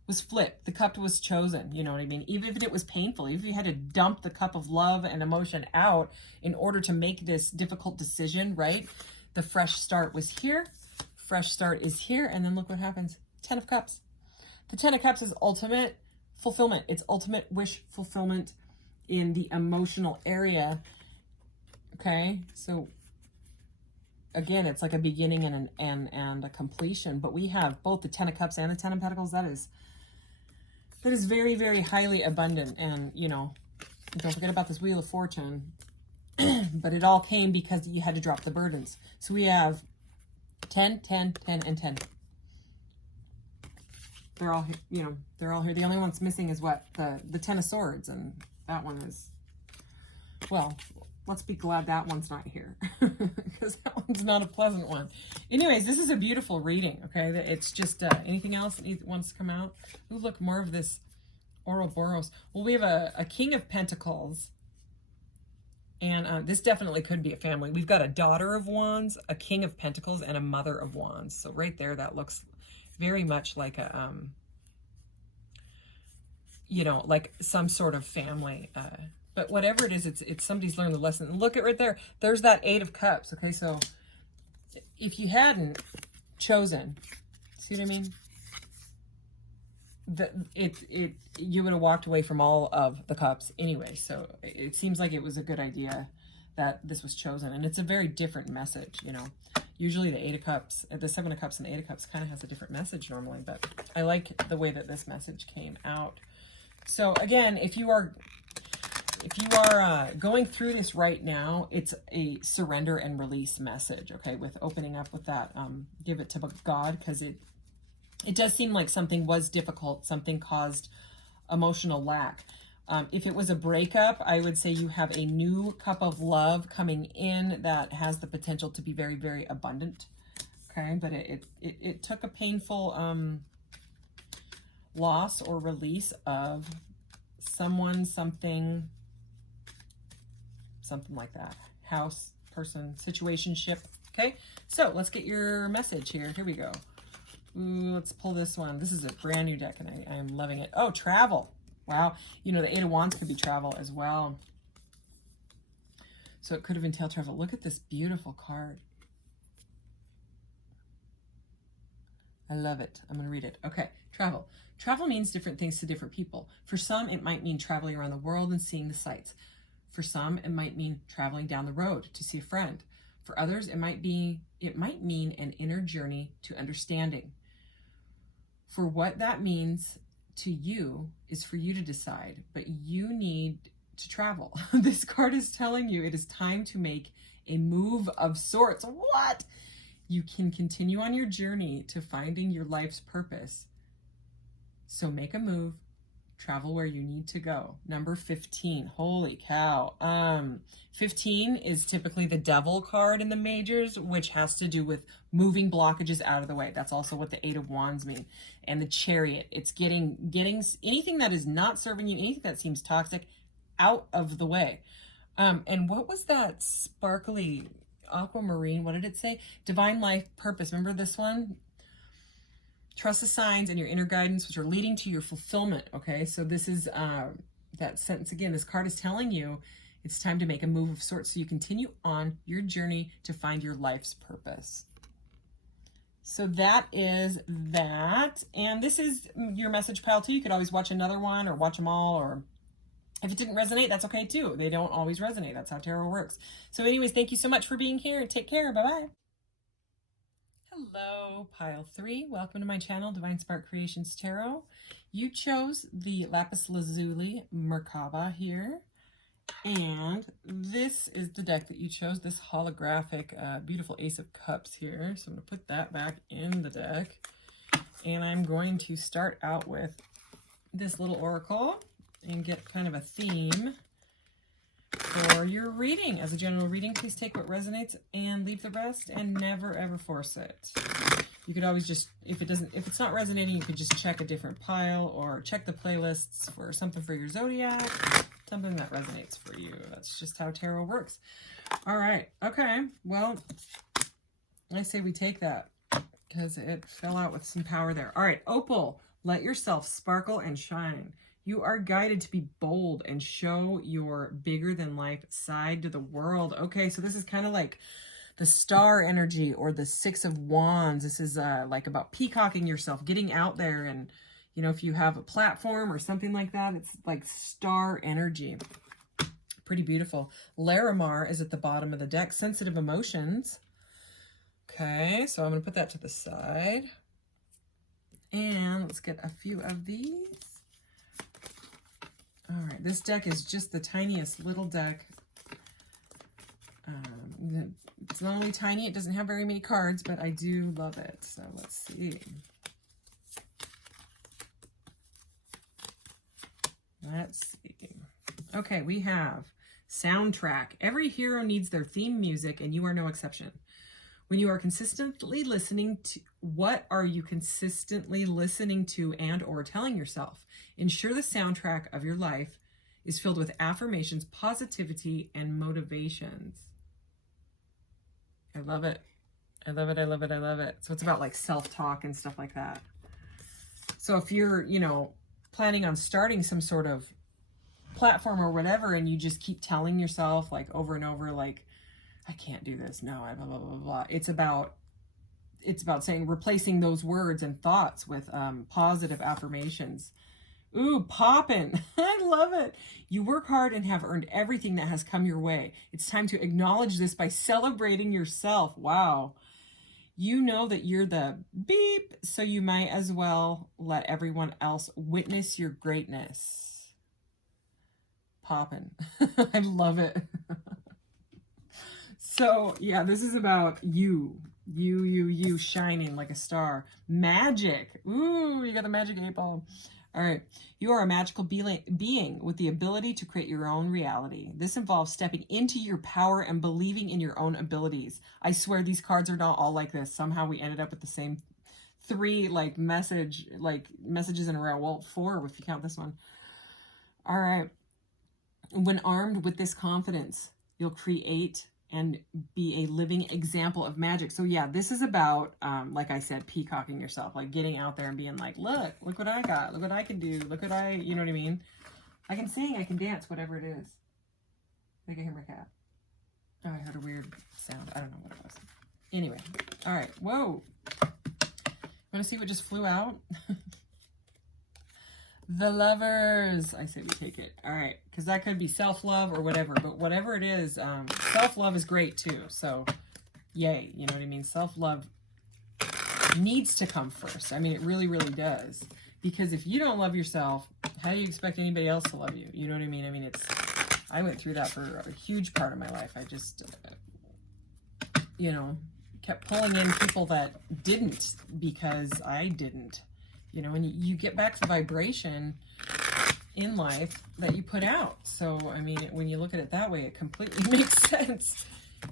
was flipped. The cup was chosen, you know what I mean? Even if it was painful, even if you had to dump the cup of love and emotion out in order to make this difficult decision, right? The fresh start was here. Fresh start is here. And then look what happens. 10 of Cups. The 10 of Cups is ultimate fulfillment. It's ultimate wish fulfillment in the emotional area. Okay, so again, it's like a beginning and a completion. But we have both the 10 of Cups and the 10 of Pentacles. That is very, very highly abundant. And, you know, don't forget about this Wheel of Fortune. But it all came because you had to drop the burdens. So we have 10, 10, 10, and 10. They're all here, you know, they're all here. The only one's missing is what? The 10 of Swords. And that one is, well, let's be glad that one's not here. Because that one's not a pleasant one. Anyways, this is a beautiful reading, okay? It's just, anything else that wants to come out? Ooh, look, more of this Ouroboros. Well, we have a King of Pentacles. And this definitely could be a family. We've got a Daughter of Wands, a King of Pentacles, and a Mother of Wands. So right there, that looks very much like a, you know, like some sort of family. But whatever it is, it's somebody's learned the lesson. And look at right there. There's that 8 of Cups. Okay, so if you hadn't chosen, see what I mean? You would have walked away from all of the cups anyway. So it seems like it was a good idea that this was chosen. And it's a very different message, you know. Usually the 8 of Cups, the 7 of Cups and the 8 of Cups kind of has a different message normally. But I like the way that this message came out. So again, if you are going through this right now, it's a surrender and release message, okay? With opening up with that, give it to God, because it does seem like something was difficult, something caused emotional lack. If it was a breakup, I would say you have a new cup of love coming in that has the potential to be very, very abundant, okay? But it took a painful loss or release of someone, something like that. House, person, situationship. Okay, so let's get your message here. Here we go. Ooh, let's pull this one. This is a brand new deck, and I'm loving it. Oh, travel. Wow. You know, the 8 of Wands could be travel as well. So it could have entailed travel. Look at this beautiful card. I love it. I'm going to read it. Okay, travel. Travel means different things to different people. For some, it might mean traveling around the world and seeing the sights. For some, it might mean traveling down the road to see a friend. For others, it might mean an inner journey to understanding. For what that means to you is for you to decide, but you need to travel. This card is telling you it is time to make a move of sorts. What? You can continue on your journey to finding your life's purpose. So make a move. Travel where you need to go. Number 15. Holy cow. 15 is typically the Devil card in the majors, which has to do with moving blockages out of the way. That's also what the 8 of Wands mean. And the Chariot. It's getting anything that is not serving you, anything that seems toxic, out of the way. And what was that sparkly aquamarine? What did it say? Divine life purpose. Remember this one? Trust the signs and your inner guidance, which are leading to your fulfillment, okay? So this is that sentence again. This card is telling you it's time to make a move of sorts so you continue on your journey to find your life's purpose. So that is that. And this is your message pile too. You could always watch another one or watch them all, or if it didn't resonate, that's okay too. They don't always resonate. That's how tarot works. So anyways, thank you so much for being here. Take care. Bye-bye. Hello, pile 3. Welcome to my channel, Divine Spark Creations Tarot. You chose the Lapis Lazuli Merkaba here. And this is the deck that you chose, this holographic, beautiful Ace of Cups here. So I'm going to put that back in the deck. And I'm going to start out with this little oracle and get kind of a theme for your reading. As a general reading, please take what resonates and leave the rest, and never ever force it. You could always just, if it's not resonating, you could just check a different pile or check the playlists for something for your zodiac, something that resonates for you. That's just how tarot works. All right. Okay. Well, I say we take that because it fell out with some power there. All right. Opal, let yourself sparkle and shine. You are guided to be bold and show your bigger than life side to the world. Okay. So this is kind of like the star energy or the Six of Wands. This is like about peacocking yourself, getting out there. And, you know, if you have a platform or something like that, it's like star energy. Pretty beautiful. Larimar is at the bottom of the deck. Sensitive emotions. Okay, so I'm going to put that to the side. And let's get a few of these. All right, this deck is just the tiniest little deck. It's not only tiny, it doesn't have very many cards, but I do love it. So let's see. Let's see. Okay, we have soundtrack. Every hero needs their theme music, and you are no exception. When you are consistently listening to, what are you consistently listening to and or telling yourself? Ensure the soundtrack of your life is filled with affirmations, positivity, and motivations. I love it. I love it. I love it. I love it. So it's about like self-talk and stuff like that. So if you're, you know, planning on starting some sort of platform or whatever, and you just keep telling yourself like over and over, like, I can't do this. No, I blah, blah, blah, blah. It's about saying, replacing those words and thoughts with positive affirmations. Ooh, poppin'. I love it. You work hard and have earned everything that has come your way. It's time to acknowledge this by celebrating yourself. Wow. You know that you're the beep, so you might as well let everyone else witness your greatness. Poppin'. I love it. So, yeah, this is about you shining like a star. Magic. Ooh, you got the magic 8-ball. All right. You are a magical being with the ability to create your own reality. This involves stepping into your power and believing in your own abilities. I swear these cards are not all like this. Somehow we ended up with the same 3 messages in a row. Well, 4 if you count this one. All right. When armed with this confidence, you'll create and be a living example of magic. So yeah, this is about, like I said, peacocking yourself, like getting out there and being like, look what I got. Look what I can do. Look what you know what I mean? I can sing, I can dance, whatever it is. I think I hear my cat. Oh, I heard a weird sound. I don't know what it was. Anyway, all right. Whoa. Want to see what just flew out? The Lovers. I say we take it. All right. Because that could be self-love or whatever. But whatever it is, self-love is great too. So, yay. You know what I mean? Self-love needs to come first. I mean, it really, really does. Because if you don't love yourself, how do you expect anybody else to love you? You know what I mean? I mean, I went through that for a huge part of my life. I just, you know, kept pulling in people that didn't because I didn't. You know, and you get back the vibration in life that you put out. So, I mean, when you look at it that way, it completely makes sense.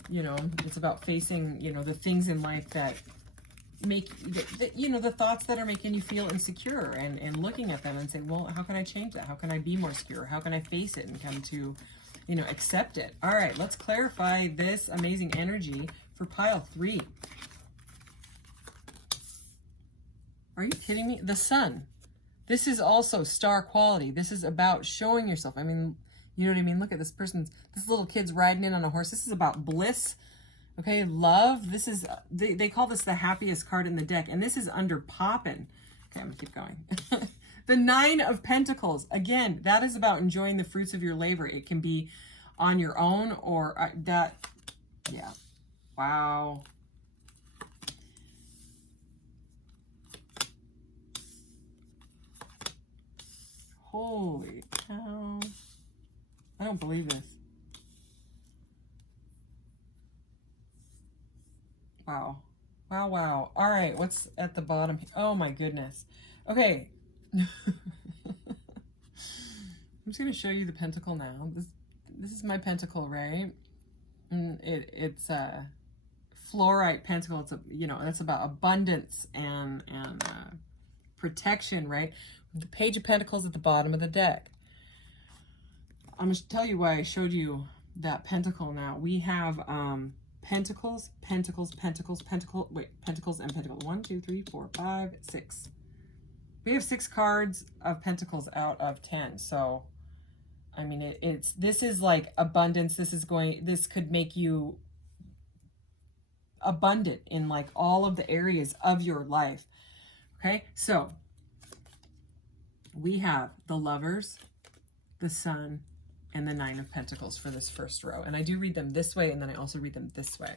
You know, it's about facing, you know, the things in life that make, you know, the thoughts that are making you feel insecure and looking at them and saying, well, how can I change that? How can I be more secure? How can I face it and come to, you know, accept it? All right, let's clarify this amazing energy for pile 3. Are you kidding me? The Sun. This is also star quality. This is about showing yourself. I mean, you know what I mean? Look at this little kid's riding in on a horse. This is about bliss. Okay, love. This is, they call this the happiest card in the deck. And this is under poppin'. Okay, I'm gonna keep going. The 9 of Pentacles. Again, that is about enjoying the fruits of your labor. It can be on your own or yeah. Wow. Holy cow. I don't believe this. Wow. Wow, wow. All right, what's at the bottom? Oh my goodness. Okay. I'm just going to show you the pentacle now. This is my pentacle, right? And it's a fluorite pentacle. It's a, you know, that's about abundance and protection, right? The Page of Pentacles at the bottom of the deck. I'm going to tell you why I showed you that pentacle now. We have pentacles, pentacles, pentacles, pentacles and pentacles. 1, 2, 3, 4, 5, 6. We have 6 cards of pentacles out of 10. So, I mean, this is like abundance. This could make you abundant in like all of the areas of your life. Okay, so we have the Lovers, the Sun, and the 9 of Pentacles for this first row. And I do read them this way, and then I also read them this way.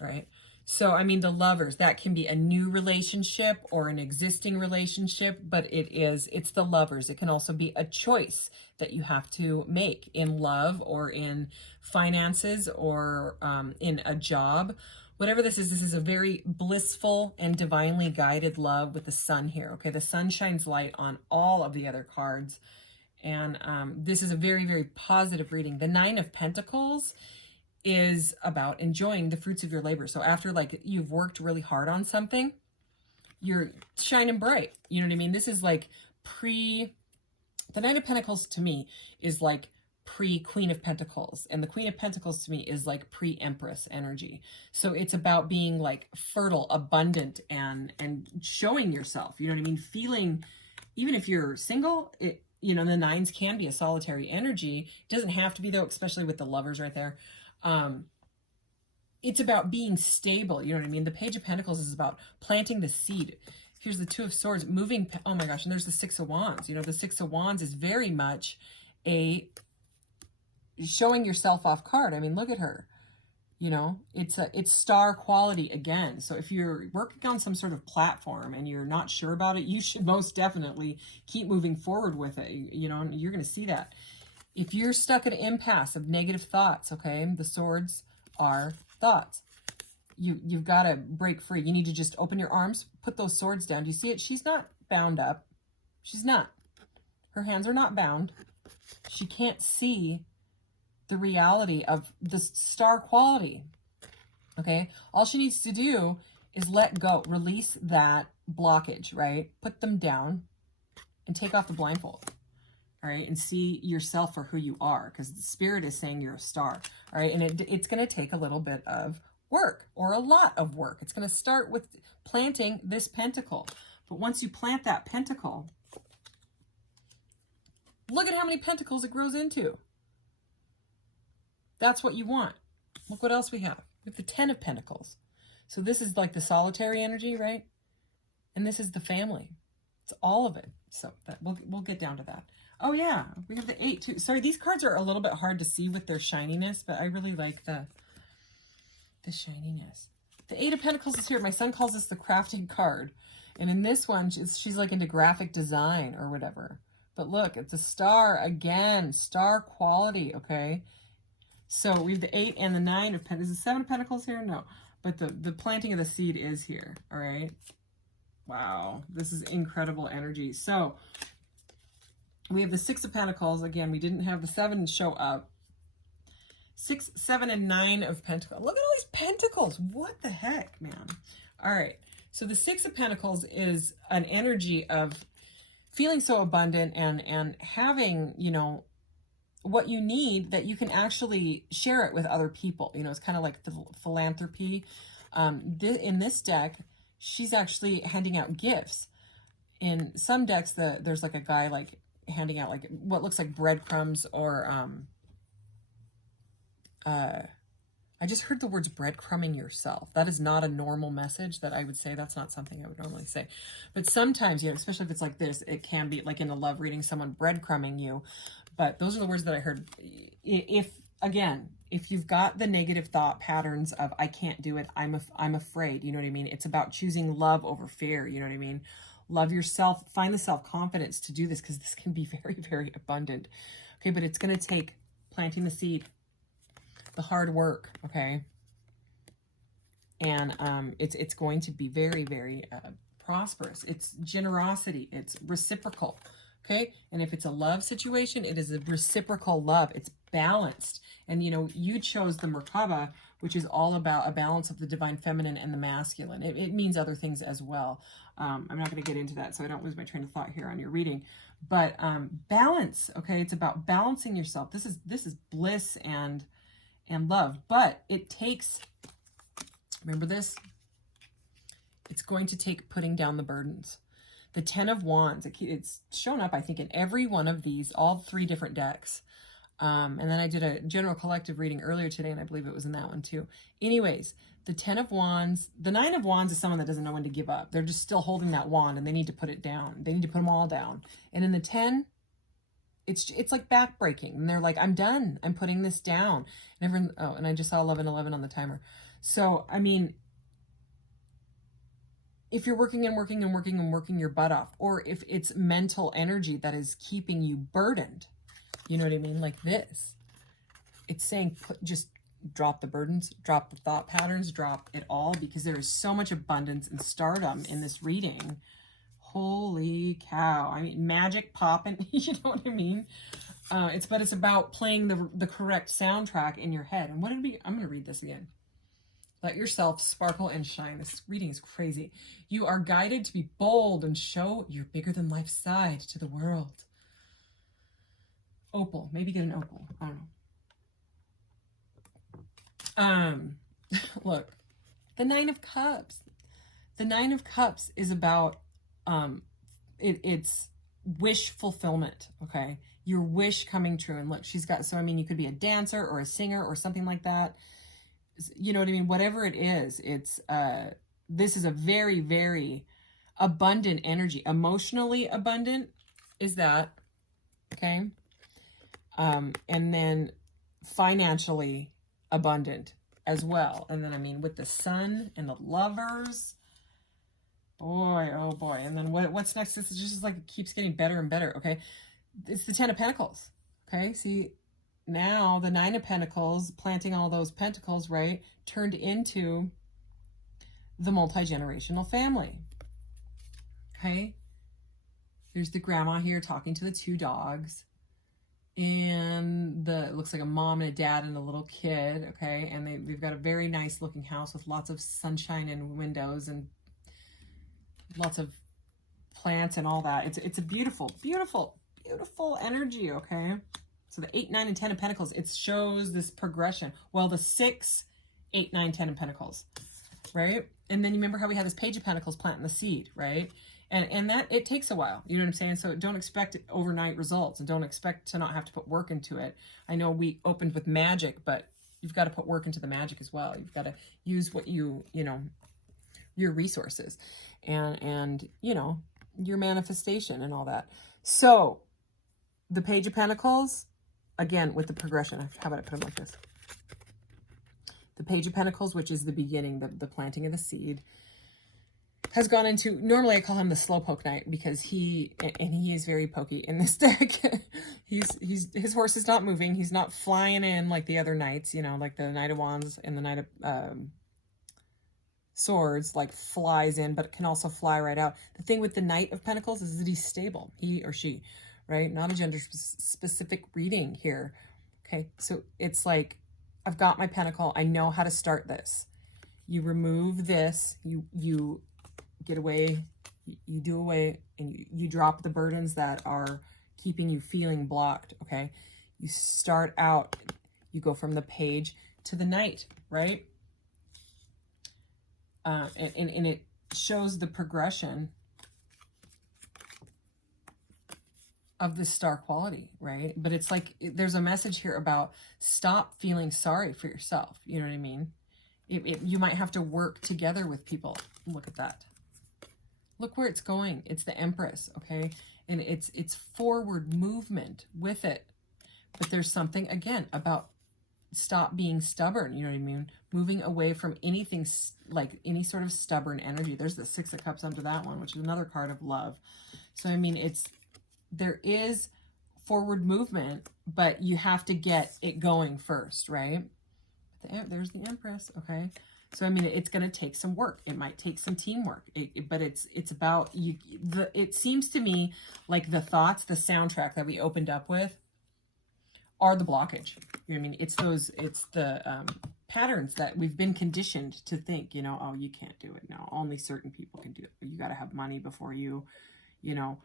All right. So, I mean, the Lovers, that can be a new relationship or an existing relationship, but it's the Lovers. It can also be a choice that you have to make in love or in finances or in a job. Whatever this is a very blissful and divinely guided love with the Sun here. Okay, the Sun shines light on all of the other cards. And this is a very, very positive reading. The 9 of Pentacles is about enjoying the fruits of your labor. So after like you've worked really hard on something, you're shining bright. You know what I mean? This is like the 9 of Pentacles to me is like pre-Queen of Pentacles. And the Queen of Pentacles to me is like pre-Empress energy. So it's about being like fertile, abundant, and showing yourself. You know what I mean? Feeling, even if you're single, you know, the 9s can be a solitary energy. It doesn't have to be, though, especially with the Lovers right there. It's about being stable. You know what I mean? The Page of Pentacles is about planting the seed. Here's the 2 of Swords, moving. Oh my gosh. And there's the 6 of Wands. You know, the 6 of Wands is very much a showing yourself off card. I mean, look at her. You know, it's star quality again. So if you're working on some sort of platform and you're not sure about it, you should most definitely keep moving forward with it. You know, and you're going to see that. If you're stuck at an impasse of negative thoughts, okay, the Swords are thoughts. You've got to break free. You need to just open your arms, put those swords down. Do you see it? She's not bound up. She's not. Her hands are not bound. She can't see the reality of the star quality. Okay, all she needs to do is let go, release that blockage, right? Put them down and take off the blindfold. All right, and see yourself for who you are, because the Spirit is saying you're a star. All right, and it's going to take a little bit of work or a lot of work. It's going to start with planting this pentacle. But once you plant that pentacle, look at how many pentacles it grows into. That's what you want. Look what else we have. We have the 10 of Pentacles. So this is like the solitary energy, right? And this is the family. It's all of it. So we'll get down to that. Oh yeah, we have the 8 too. Sorry, these cards are a little bit hard to see with their shininess, but I really like the shininess. The 8 of Pentacles is here. My son calls this the crafting card. And in this one, she's like into graphic design or whatever. But look, it's a star again, star quality, okay? So we have the 8 and the 9 of Pentacles. Is the 7 of Pentacles here? No. But the planting of the seed is here, all right? Wow, this is incredible energy. So we have the 6 of Pentacles. Again, we didn't have the 7 show up. 6, 7, and 9 of Pentacles. Look at all these pentacles. What the heck, man? All right. So the 6 of Pentacles is an energy of feeling so abundant and having, you know, what you need, that you can actually share it with other people. You know, it's kind of like philanthropy. In this deck, she's actually handing out gifts. In some decks, there's like a guy like handing out like what looks like breadcrumbs or I just heard the words breadcrumbing yourself. That is not a normal message that I would say. That's not something I would normally say. But sometimes, you know, especially if it's like this, it can be like in a love reading, someone breadcrumbing you. But those are the words that I heard. If you've got the negative thought patterns of, I can't do it, I'm afraid, you know what I mean? It's about choosing love over fear, you know what I mean? Love yourself, find the self-confidence to do this, because this can be very, very abundant. Okay, but it's going to take planting the seed, the hard work, okay? And it's going to be very, very prosperous. It's generosity. It's reciprocal, okay? And if it's a love situation, it is a reciprocal love. It's balanced. And, you know, you chose the Merkaba, which is all about a balance of the divine feminine and the masculine. It means other things as well. I'm not going to get into that so I don't lose my train of thought here on your reading. But balance, okay? It's about balancing yourself. This is bliss and love. But it takes, remember this? It's going to take putting down the burdens. The 10 of Wands, it's shown up, I think, in every one of these, all 3 different decks. And then I did a general collective reading earlier today, and I believe it was in that one too. Anyways, the 10 of Wands, the 9 of Wands is someone that doesn't know when to give up. They're just still holding that wand, and they need to put it down. They need to put them all down. And in the 10, it's like backbreaking. And they're like, I'm done. I'm putting this down. And everyone, oh, and I just saw 1111 on the timer. So, I mean, if you're working and working and working and working your butt off, or if it's mental energy that is keeping you burdened, you know what I mean? Like this. It's saying just drop the burdens, drop the thought patterns, drop it all, because there is so much abundance and stardom in this reading. Holy cow. I mean, magic popping, you know what I mean? But it's about playing the correct soundtrack in your head. And what did I'm going to read this again. Let yourself sparkle and shine. This reading is crazy. You are guided to be bold and show your bigger than life side to the world. Opal. Maybe get an opal. I don't know. Look. The 9 of Cups. The 9 of Cups is about it's wish fulfillment, okay? Your wish coming true. And look, she's got, so I mean, you could be a dancer or a singer or something like that. You know what I mean? Whatever it is, it's this is a very, very abundant energy. Emotionally abundant is that, okay? And then financially abundant as well. And then, I mean, with the Sun and the Lovers, boy, oh boy. And then what's next? This is just like, it keeps getting better and better, okay? It's the 10 of Pentacles, okay? See, now the 9 of Pentacles, planting all those pentacles, right, turned into the multi-generational family, okay? There's the grandma here talking to the 2 dogs. And it looks like a mom and a dad and a little kid, okay? And they've got a very nice looking house with lots of sunshine and windows and lots of plants and all that. It's a beautiful, beautiful, beautiful energy, okay? So the 8, 9, and 10 of Pentacles, it shows this progression. Well, the 6, 8, 9, 10 of Pentacles, right? And then you remember how we had this Page of Pentacles planting the seed, right? And that, it takes a while, you know what I'm saying? So don't expect overnight results, and don't expect to not have to put work into it. I know we opened with magic, but you've got to put work into the magic as well. You've got to use what you know, your resources and you know, your manifestation and all that. So the Page of Pentacles, again, with the progression, how about I put them like this? The Page of Pentacles, which is the beginning, the planting of the seed, has gone into, normally I call him the Slowpoke Knight, because he is very pokey in this deck. His horse is not moving. He's not flying in like the other knights, you know, like the Knight of Wands and the Knight of Swords, like flies in, but can also fly right out. The thing with the Knight of Pentacles is that he's stable, he or she, right? Not a gender specific reading here. Okay, so it's like, I've got my pentacle. I know how to start this. You remove this, you get away, you do away, and you drop the burdens that are keeping you feeling blocked, okay? You start out, you go from the Page to the Knight, right? And it shows the progression of this star quality, right? But it's like, there's a message here about stop feeling sorry for yourself, you know what I mean? You might have to work together with people. Look at that. Look where it's going. It's the Empress, okay? And it's forward movement with it. But there's something, again, about stop being stubborn, you know what I mean? Moving away from anything, like any sort of stubborn energy. There's the 6 of Cups under that one, which is another card of love. So, I mean, there is forward movement, but you have to get it going first, right? There's the Empress, okay? So, I mean, it's going to take some work. It might take some teamwork, but it's about you. It seems to me like the thoughts, the soundtrack that we opened up with are the blockage. You know what I mean? It's the patterns that we've been conditioned to think, you know, oh, you can't do it. No, only certain people can do it. You got to have money before you know,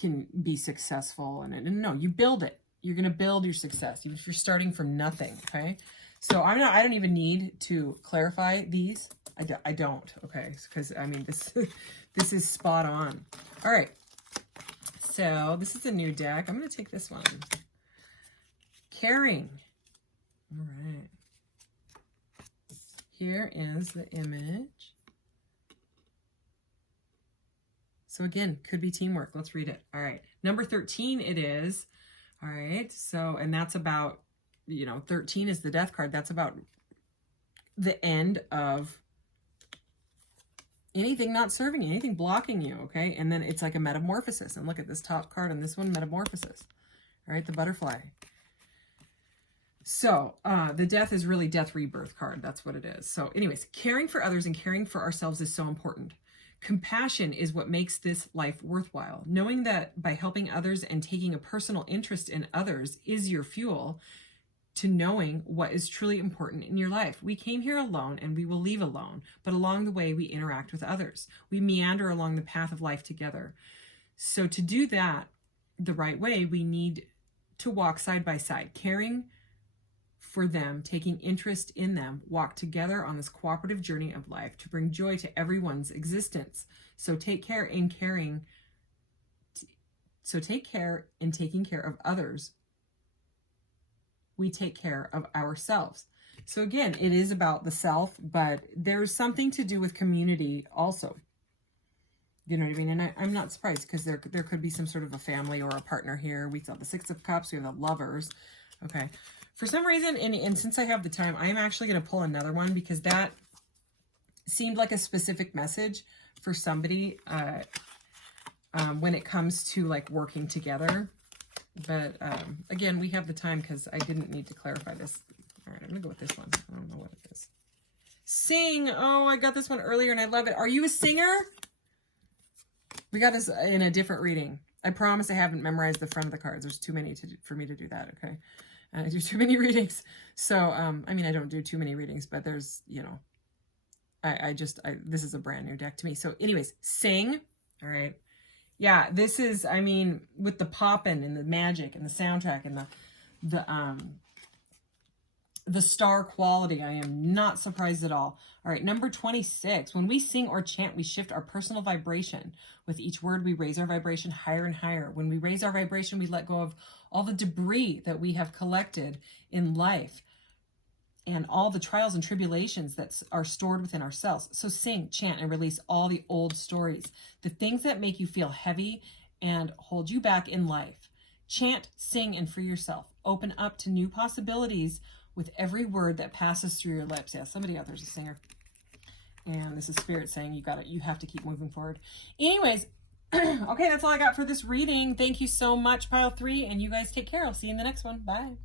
can be successful. And no, you build it. You're going to build your success, even if you're starting from nothing, okay? So I don't even need to clarify these. I don't, okay? Because, I mean, this is spot on. All right. So this is a new deck. I'm going to take this one. Caring. All right. Here is the image. So again, could be teamwork. Let's read it. All right. Number 13 it is. All right. So, and that's about, you know, 13 is the death card. That's about the end of anything not serving you, anything blocking you, okay? And then it's like a metamorphosis. And look at this top card on this one, metamorphosis. All right, the butterfly. So the death is really death rebirth card. That's what it is. So anyways, caring for others and caring for ourselves is so important. Compassion is what makes this life worthwhile. Knowing that by helping others and taking a personal interest in others is your fuel to knowing what is truly important in your life. We came here alone and we will leave alone, but along the way we interact with others. We meander along the path of life together. So to do that the right way, we need to walk side by side, caring for them, taking interest in them, walk together on this cooperative journey of life to bring joy to everyone's existence. So take care in caring. So take care in taking care of others. We take care of ourselves. So again, it is about the self, but there's something to do with community also. You know what I mean? And I'm not surprised because there could be some sort of a family or a partner here. We saw the Six of Cups, we have the Lovers. Okay. For some reason, and since I have the time, I am actually going to pull another one because that seemed like a specific message for somebody when it comes to like working together. But again, we have the time because I didn't need to clarify this. All right, I'm going to go with this one. I don't know what it is. Sing. Oh, I got this one earlier and I love it. Are you a singer? We got this in a different reading. I promise I haven't memorized the front of the cards. There's too many for me to do that, okay? I do too many readings. So, I mean, I don't do too many readings, but there's, you know, this is a brand new deck to me. So anyways, sing. All right. Yeah, this is, I mean, with the poppin' and the magic and the soundtrack and the star quality, I am not surprised at all. All right, number 26. When we sing or chant, we shift our personal vibration. With each word, we raise our vibration higher and higher. When we raise our vibration, we let go of all the debris that we have collected in life and all the trials and tribulations that are stored within ourselves. So sing, chant, and release all the old stories, the things that make you feel heavy and hold you back in life. Chant, sing, and free yourself. Open up to new possibilities with every word that passes through your lips. Yeah, somebody out there's a singer. And this is Spirit saying you have to keep moving forward. Anyways, okay, that's all I got for this reading. Thank you so much, Pile 3, and you guys take care. I'll see you in the next one. Bye.